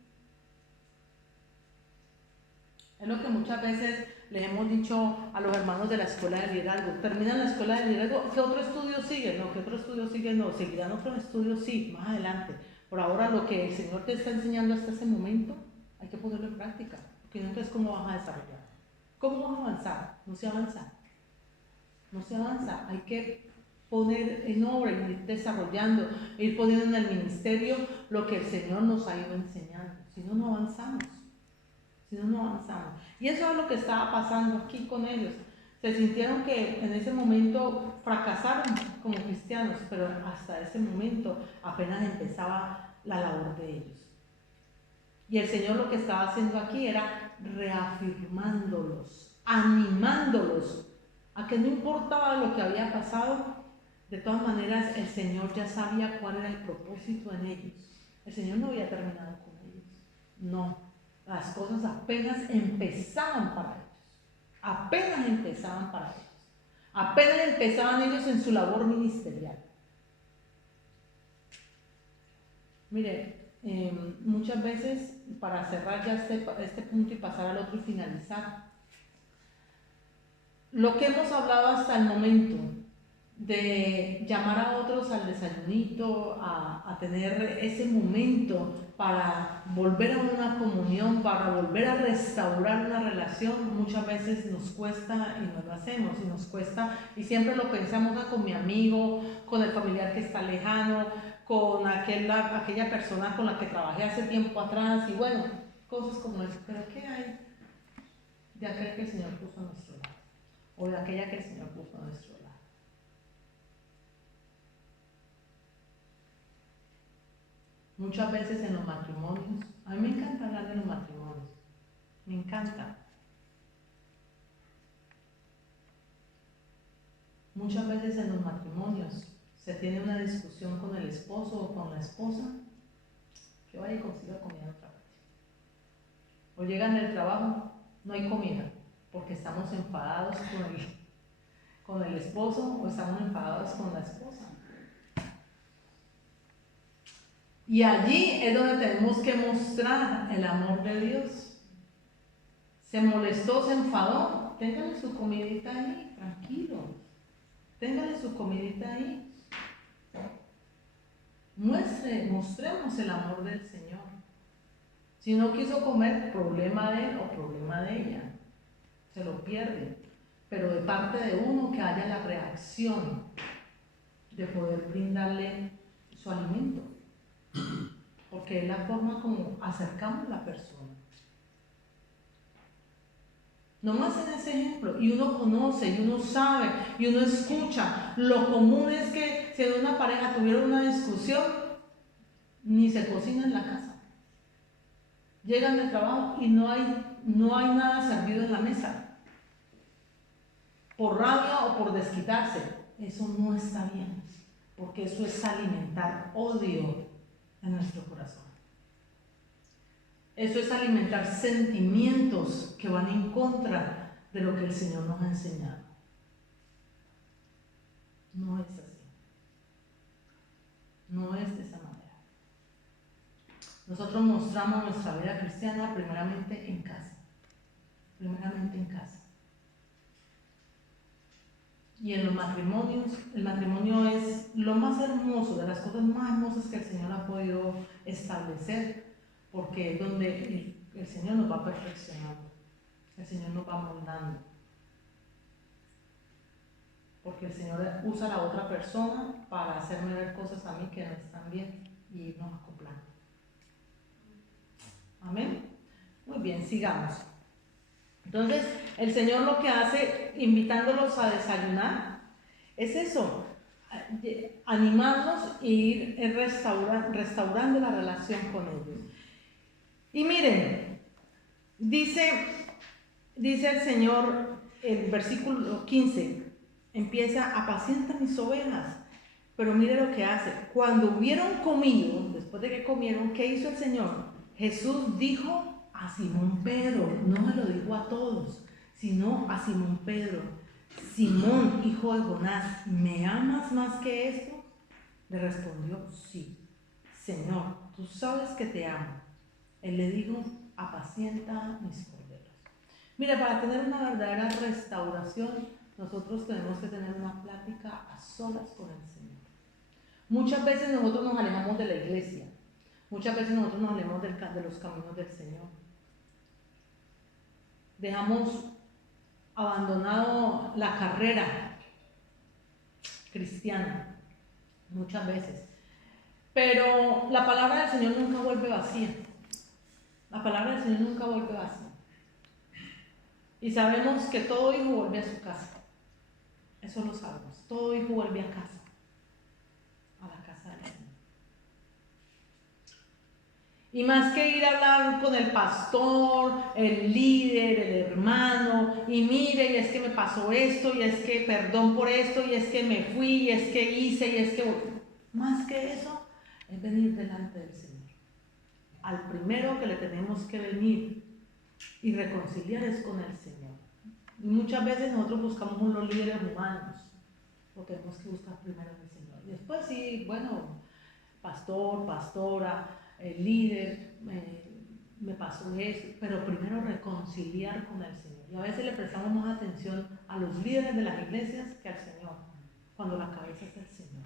Es lo que muchas veces les hemos dicho a los hermanos de la escuela de liderazgo. Terminan la escuela de liderazgo, ¿qué otro estudio sigue? No, ¿qué otro estudio sigue? No, seguirán otros estudios, sí, más adelante. Por ahora lo que el Señor te está enseñando hasta ese momento, hay que ponerlo en práctica. Porque entonces, ¿cómo vas a desarrollar? ¿Cómo vas a avanzar? No se avanza. No se avanza. Hay que poner en obra, ir desarrollando, ir poniendo en el ministerio lo que el Señor nos ha ido enseñando. Si no, no avanzamos. si no, no avanzamos. Y eso es lo que estaba pasando aquí con ellos. Se sintieron que en ese momento fracasaron como cristianos, pero hasta ese momento apenas empezaba la labor de ellos. Y el Señor lo que estaba haciendo aquí era reafirmándolos, animándolos a que no importaba lo que había pasado, de todas maneras el Señor ya sabía cuál era el propósito en ellos. El Señor no había terminado con ellos, no, las cosas apenas empezaban para ellos, apenas empezaban para ellos, apenas empezaban ellos en su labor ministerial. Mire, muchas veces, para cerrar ya este punto y pasar al otro y finalizar, lo que hemos hablado hasta el momento de llamar a otros al desayunito, a tener ese momento para volver a una comunión, para volver a restaurar una relación, muchas veces nos cuesta y no lo hacemos, y nos cuesta, y siempre lo pensamos con mi amigo, con el familiar que está lejano, con aquella persona con la que trabajé hace tiempo atrás, y bueno, cosas como eso. Pero ¿qué hay de aquel que el Señor puso a nuestro lado? O de aquella que el Señor puso a nuestro lado. Muchas veces en los matrimonios, a mí me encanta hablar de los matrimonios, me encanta. Muchas veces en los matrimonios se tiene una discusión con el esposo o con la esposa, que vaya y consiga comida otra vez. O llegan del trabajo, no hay comida, porque estamos enfadados con el esposo o estamos enfadados con la esposa. Y allí es donde tenemos que mostrar el amor de Dios. Se molestó, se enfadó, téngale su comidita ahí, tranquilo. Téngale su comidita ahí. Mostremos el amor del Señor. Si no quiso comer, problema de él o problema de ella. Se lo pierde. Pero de parte de uno, que haya la reacción de poder brindarle su alimento. Porque es la forma como acercamos a la persona. Nomás en ese ejemplo, y uno conoce, y uno sabe, y uno escucha. Lo común es que si en una pareja tuvieron una discusión, ni se cocina en la casa. Llegan del trabajo y no hay nada servido en la mesa. Por rabia o por desquitarse. Eso no está bien, porque eso es alimentar odio en nuestro corazón. Eso es alimentar sentimientos que van en contra de lo que el Señor nos ha enseñado. No es así. No es de esa manera. Nosotros mostramos nuestra vida cristiana primeramente en casa. Primeramente en casa. Y en los matrimonios, el matrimonio es lo más hermoso, de las cosas más hermosas que el Señor ha podido establecer, porque es donde el Señor nos va perfeccionando, el Señor nos va moldando. Porque el Señor usa a la otra persona para hacerme ver cosas a mí que no están bien y irnos acoplando. Amén. Muy bien, sigamos. Entonces, el Señor lo que hace, invitándolos a desayunar, es eso, animarlos e ir restaurando la relación con ellos. Y miren, dice el Señor, el versículo 15, empieza: apacienta mis ovejas. Pero mire lo que hace. Cuando hubieron comido, después de que comieron, ¿qué hizo el Señor? Jesús dijo a Simón Pedro, no me lo dijo a todos, sino a Simón Pedro: Simón, hijo de Jonás, ¿me amas más que esto? Le respondió: sí, Señor, tú sabes que te amo. Él le dijo: apacienta mis corderos. Mira, para tener una verdadera restauración, nosotros tenemos que tener una plática a solas con el Señor. Muchas veces nosotros nos alejamos de la iglesia, muchas veces nosotros nos alejamos de los caminos del Señor. Dejamos abandonado la carrera cristiana, muchas veces. Pero la palabra del Señor nunca vuelve vacía. La palabra del Señor nunca vuelve vacía. Y sabemos que todo hijo vuelve a su casa. Eso lo sabemos. Todo hijo vuelve a casa. A la casa del Señor. Y más que ir a hablar con el pastor, el líder, el hermano, y mire, y es que me pasó esto, y es que perdón por esto, y es que me fui, y es que hice, y es que... Más que eso, es venir delante del Señor. Al primero que le tenemos que venir y reconciliar es con el Señor. Y muchas veces nosotros buscamos los líderes humanos, lo tenemos que buscar primero en el Señor. Y después sí, bueno, pastor, pastora, el líder, me pasó eso, pero primero reconciliar con el Señor. Y a veces le prestamos más atención a los líderes de las iglesias que al Señor, cuando la cabeza es el Señor.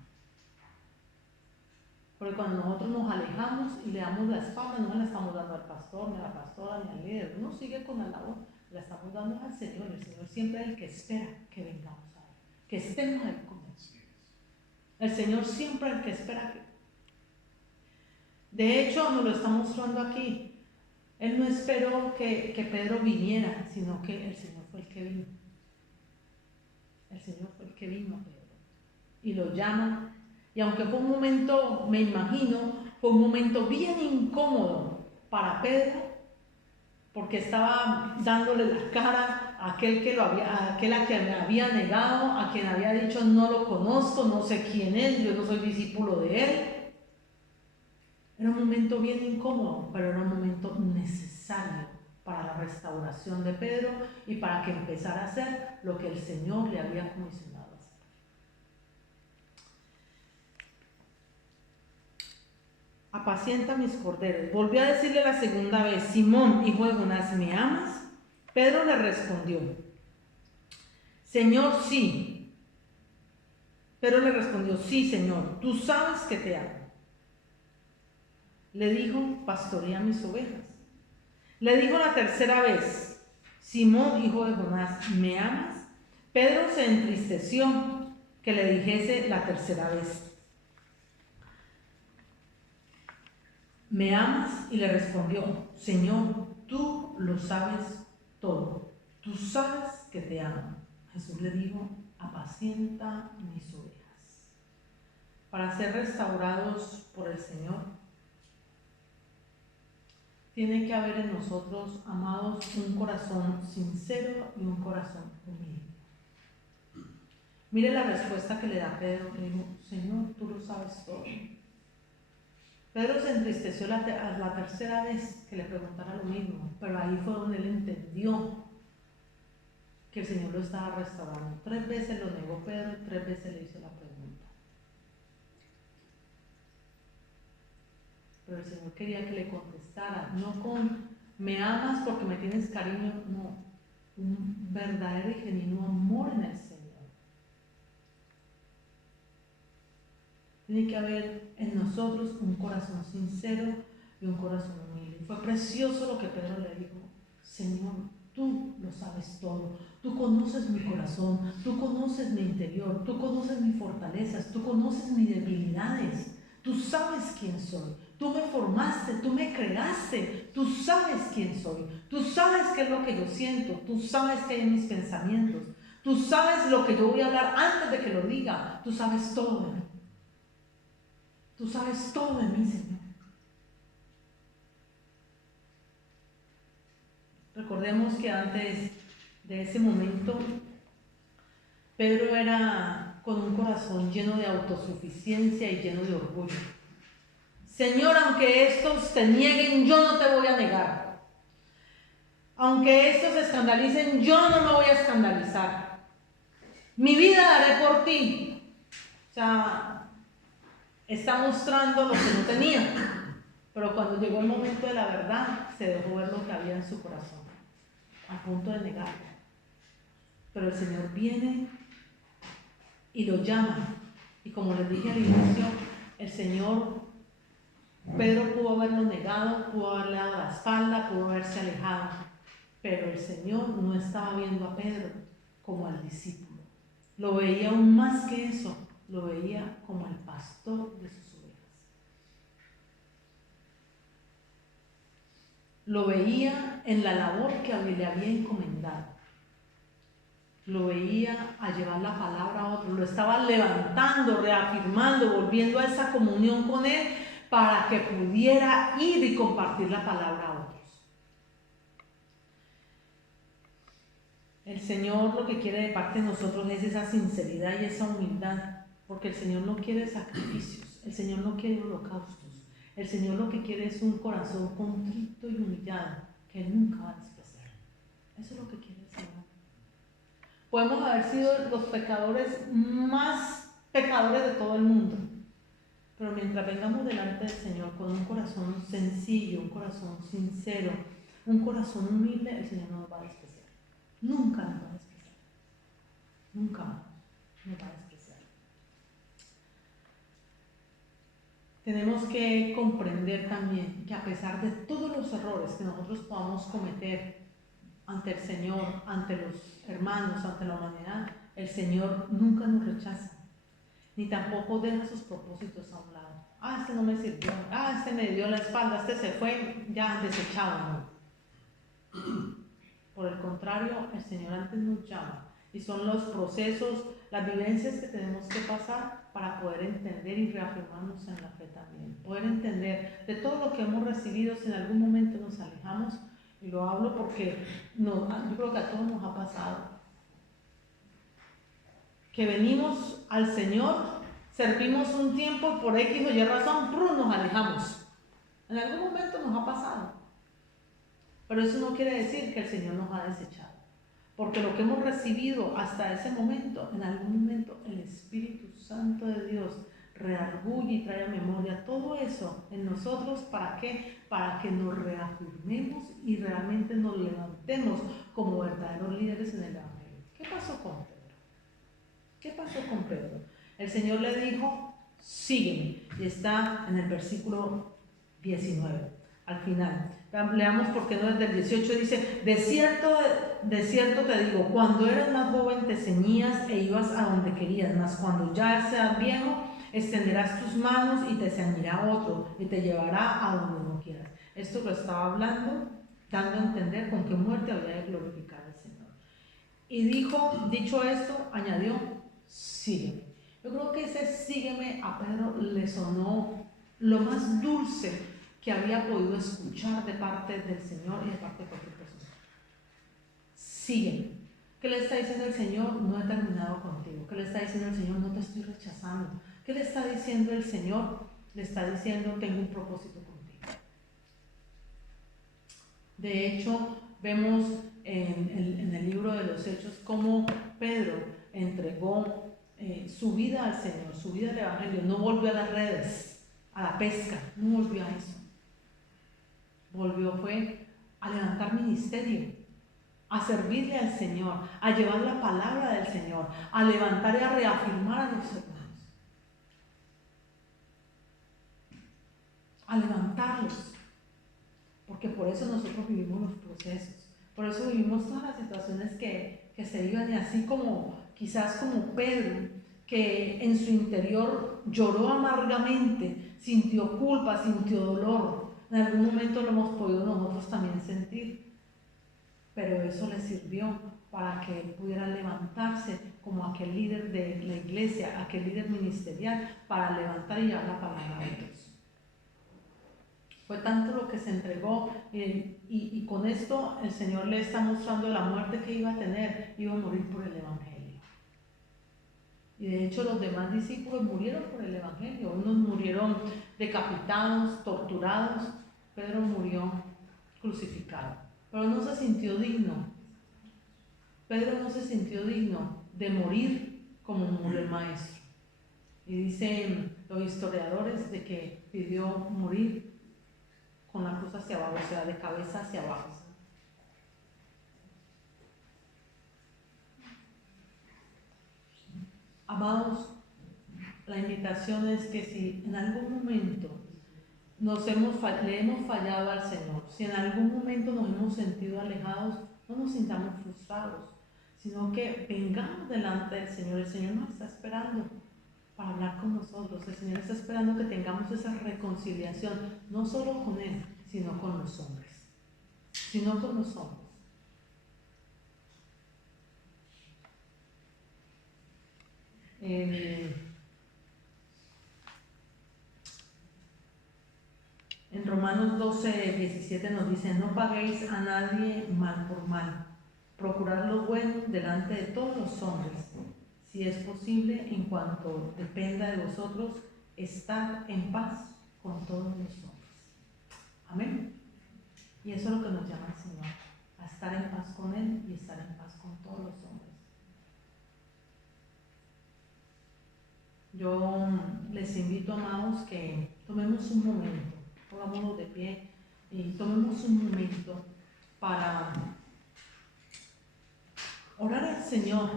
Porque cuando nosotros nos alejamos y le damos la espalda, no le estamos dando al pastor, ni a la pastora, ni al líder, uno sigue con la labor, la estamos dando al Señor. El Señor siempre es el que espera que vengamos a Él, que estemos ahí con Él. El Señor siempre es el que espera que... De hecho, nos lo está mostrando aquí. Él no esperó que Pedro viniera, sino que el Señor fue el que vino. El Señor fue el que vino a Pedro. Y lo llama. Y aunque fue un momento, me imagino, fue un momento bien incómodo para Pedro, porque estaba dándole la cara a aquel a quien me había negado, a quien había dicho no lo conozco, no sé quién es, yo no soy discípulo de él. Era un momento bien incómodo, pero era un momento necesario para la restauración de Pedro y para que empezara a hacer lo que el Señor le había comisionado a hacer. Apacienta mis corderos. Volvió a decirle la segunda vez: Simón, hijo de Jonás, ¿me amas? Pedro le respondió: Señor, sí. Pedro le respondió: sí, Señor, tú sabes que te amo. Le dijo: pastorea mis ovejas. Le dijo la tercera vez: Simón, hijo de Jonás, ¿me amas? Pedro se entristeció que le dijese la tercera vez: ¿me amas? Y le respondió: Señor, tú lo sabes todo. Tú sabes que te amo. Jesús le dijo: apacienta mis ovejas. Para ser restaurados por el Señor, tiene que haber en nosotros, amados, un corazón sincero y un corazón humilde. Mire la respuesta que le da Pedro. Le dijo: Señor, tú lo sabes todo. Pedro se entristeció la tercera vez que le preguntara lo mismo, pero ahí fue donde él entendió que el Señor lo estaba restaurando. 3 veces lo negó Pedro y 3 veces le hizo la pregunta. Pero el Señor quería que le contestara, no con me amas porque me tienes cariño, no, un verdadero y genuino amor en el Señor. Tiene que haber en nosotros un corazón sincero y un corazón humilde. Fue precioso lo que Pedro le dijo: Señor, tú lo sabes todo, tú conoces mi corazón, tú conoces mi interior, tú conoces mis fortalezas, tú conoces mis debilidades, tú sabes quién soy, tú me formaste, tú me creaste, tú sabes quién soy, tú sabes qué es lo que yo siento, tú sabes qué hay en mis pensamientos, tú sabes lo que yo voy a hablar antes de que lo diga, tú sabes todo de mí. Tú sabes todo de mí, Señor. Recordemos que antes de ese momento, Pedro era con un corazón lleno de autosuficiencia y lleno de orgullo. Señor, aunque estos te nieguen, yo no te voy a negar. Aunque estos se escandalicen, yo no me voy a escandalizar. Mi vida daré por ti. O sea, está mostrando lo que no tenía, pero cuando llegó el momento de la verdad, se dejó ver lo que había en su corazón, a punto de negarlo. Pero el Señor viene y lo llama, y como les dije al inicio, el Señor, Pedro pudo haberlo negado, pudo haberle dado la espalda, pudo haberse alejado, pero el Señor no estaba viendo a Pedro como al discípulo, lo veía aún más que eso, lo veía como el pastor de sus ovejas. Lo veía en la labor que le había encomendado. lo veía a llevar la palabra a otro, lo estaba levantando, reafirmando, volviendo a esa comunión con Él para que pudiera ir y compartir la palabra a otros. El Señor lo que quiere de parte de nosotros es esa sinceridad y esa humildad, porque el Señor no quiere sacrificios, el Señor no quiere holocaustos, el Señor lo que quiere es un corazón contrito y humillado, que Él nunca va a despreciar. Eso es lo que quiere el Señor. Podemos haber sido los pecadores más pecadores de todo el mundo, pero mientras vengamos delante del Señor con un corazón sencillo, un corazón sincero, un corazón humilde, el Señor no nos va a despreciar. Nunca nos va a despreciar. Nunca nos va a despreciar. Tenemos que comprender también que a pesar de todos los errores que nosotros podamos cometer ante el Señor, ante los hermanos, ante la humanidad, el Señor nunca nos rechaza, ni tampoco deja sus propósitos a un lado. Este no me sirvió, este me dio la espalda, este se fue, ya desechado, no. Por el contrario, el Señor antes nos llama, y son los procesos, las vivencias que tenemos que pasar para poder entender y reafirmarnos en la fe también, poder entender de todo lo que hemos recibido. Si en algún momento nos alejamos, y lo hablo porque yo creo que a todos nos ha pasado, que venimos al Señor, servimos un tiempo por X o Y razón, nos alejamos. En algún momento nos ha pasado, pero eso no quiere decir que el Señor nos ha desechado, porque lo que hemos recibido hasta ese momento, en algún momento el Espíritu Santo de Dios reargulle y trae a memoria todo eso en nosotros. ¿Para qué? Para que nos reafirmemos y realmente nos levantemos como verdaderos líderes en el Evangelio. ¿Qué pasó con Pedro? ¿Qué pasó con Pedro? El Señor le dijo, sígueme, y está en el versículo 19, al final. Leamos porque no, desde el 18 dice, de cierto te digo, cuando eras más joven te ceñías e ibas a donde querías, mas cuando ya seas viejo, extenderás tus manos y te ceñirá otro y te llevará a donde no quieras. Esto lo estaba hablando, dando a entender con qué muerte había de glorificar al Señor. Y dicho esto, añadió, sígueme. Yo creo que ese sígueme a Pedro le sonó lo más dulce que había podido escuchar de parte del Señor y de parte de cualquier persona. Sígueme. ¿Qué le está diciendo el Señor? No he terminado contigo. ¿Qué le está diciendo el Señor? No te estoy rechazando. ¿Qué le está diciendo el Señor? Le está diciendo, tengo un propósito contigo. De hecho, vemos en el libro de los Hechos cómo Pedro entregó su vida al Señor, su vida al Evangelio. No volvió a las redes, a la pesca, no volvió a eso. Fue a levantar ministerio, a servirle al Señor, a llevar la palabra del Señor, a levantar y a reafirmar a los hermanos, a levantarlos, porque por eso nosotros vivimos los procesos, por eso vivimos todas las situaciones que se viven, y así como quizás como Pedro, que en su interior lloró amargamente, sintió culpa, sintió dolor. En algún momento lo hemos podido nosotros también sentir, pero eso le sirvió para que él pudiera levantarse como aquel líder de la iglesia, aquel líder ministerial, para levantar y llevar la palabra a otros. Fue tanto lo que se entregó, y con esto el Señor le está mostrando la muerte que iba a tener. Iba a morir por el Evangelio. Y de hecho los demás discípulos murieron por el Evangelio. Unos murieron decapitados, torturados. Pedro murió crucificado, pero no se sintió digno. Pedro no se sintió digno de morir como murió el Maestro. Y dicen los historiadores de que pidió morir con la cruz hacia abajo, o sea, de cabeza hacia abajo. Amados, la invitación es que si en algún momento le hemos fallado al Señor, si en algún momento nos hemos sentido alejados, no nos sintamos frustrados, sino que vengamos delante del Señor. El Señor nos está esperando para hablar con nosotros. El Señor está esperando que tengamos esa reconciliación, no solo con Él, sino con los hombres. En Romanos 12:17 nos dice: no paguéis a nadie mal por mal, procurad lo bueno delante de todos los hombres, si es posible, en cuanto dependa de vosotros, estar en paz con todos los hombres. Amén. Y eso es lo que nos llama el Señor, a estar en paz con Él y estar en paz con todos los hombres. Yo les invito, amados, que tomemos un momento, pongámonos de pie y tomemos un momento para orar al Señor.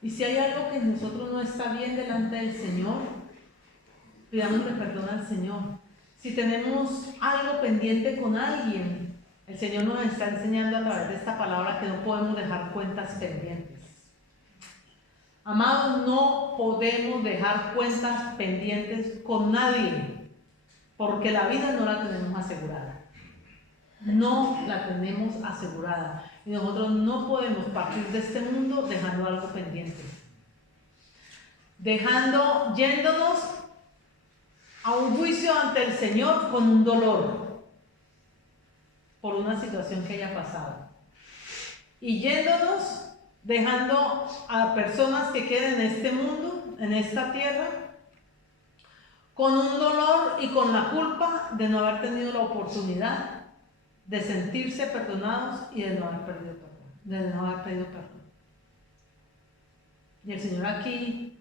Y si hay algo que en nosotros no está bien delante del Señor, pidámosle perdón al Señor. Si tenemos algo pendiente con alguien, el Señor nos está enseñando a través de esta palabra que no podemos dejar cuentas pendientes. Amados, no podemos dejar cuentas pendientes con nadie, porque la vida no la tenemos asegurada. No la tenemos asegurada. Y nosotros no podemos partir de este mundo dejando algo pendiente. Yéndonos a un juicio ante el Señor con un dolor por una situación que haya pasado. Y yéndonos, dejando a personas que queden en este mundo, en esta tierra, con un dolor y con la culpa de no haber tenido la oportunidad de sentirse perdonados y de no haber pedido perdón. Y el Señor aquí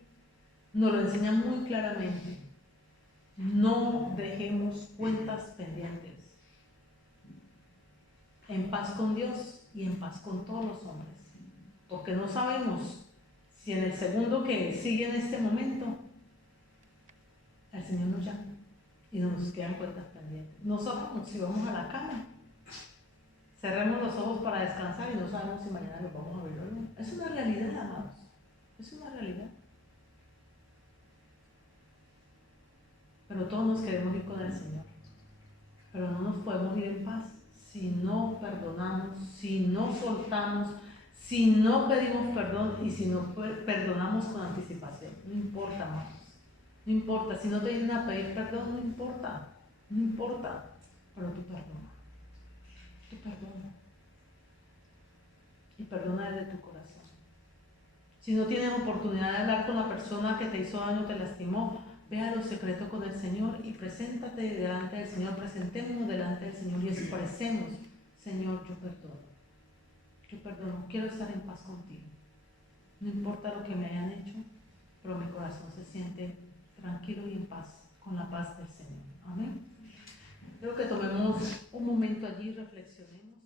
nos lo enseña muy claramente. No dejemos cuentas pendientes. En paz con Dios y en paz con todos los hombres. Porque no sabemos si en el segundo que sigue en este momento el Señor nos llama y no nos quedan cuentas pendientes. No sabemos si vamos a la cama. Cerremos los ojos para descansar y no sabemos si mañana los vamos a ver o no. Es una realidad, amados. Es una realidad. Pero todos nos queremos ir con el Señor. Pero no nos podemos ir en paz si no perdonamos, si no soltamos, si no pedimos perdón y si no perdonamos con anticipación. No importa, amados. No importa. Si no te vienen a pedir perdón, no importa. No importa. Pero tú perdona. Tú perdona. Y perdona desde tu corazón. Si no tienes oportunidad de hablar con la persona que te hizo daño, te lastimó, ve a lo secreto con el Señor y preséntate delante del Señor. Presentémonos delante del Señor y expresemos: Señor, yo perdono. Yo perdono. Quiero estar en paz contigo. No importa lo que me hayan hecho, pero mi corazón se siente tranquilo y en paz, con la paz del Señor. Amén. Creo que tomemos un momento allí y reflexionemos.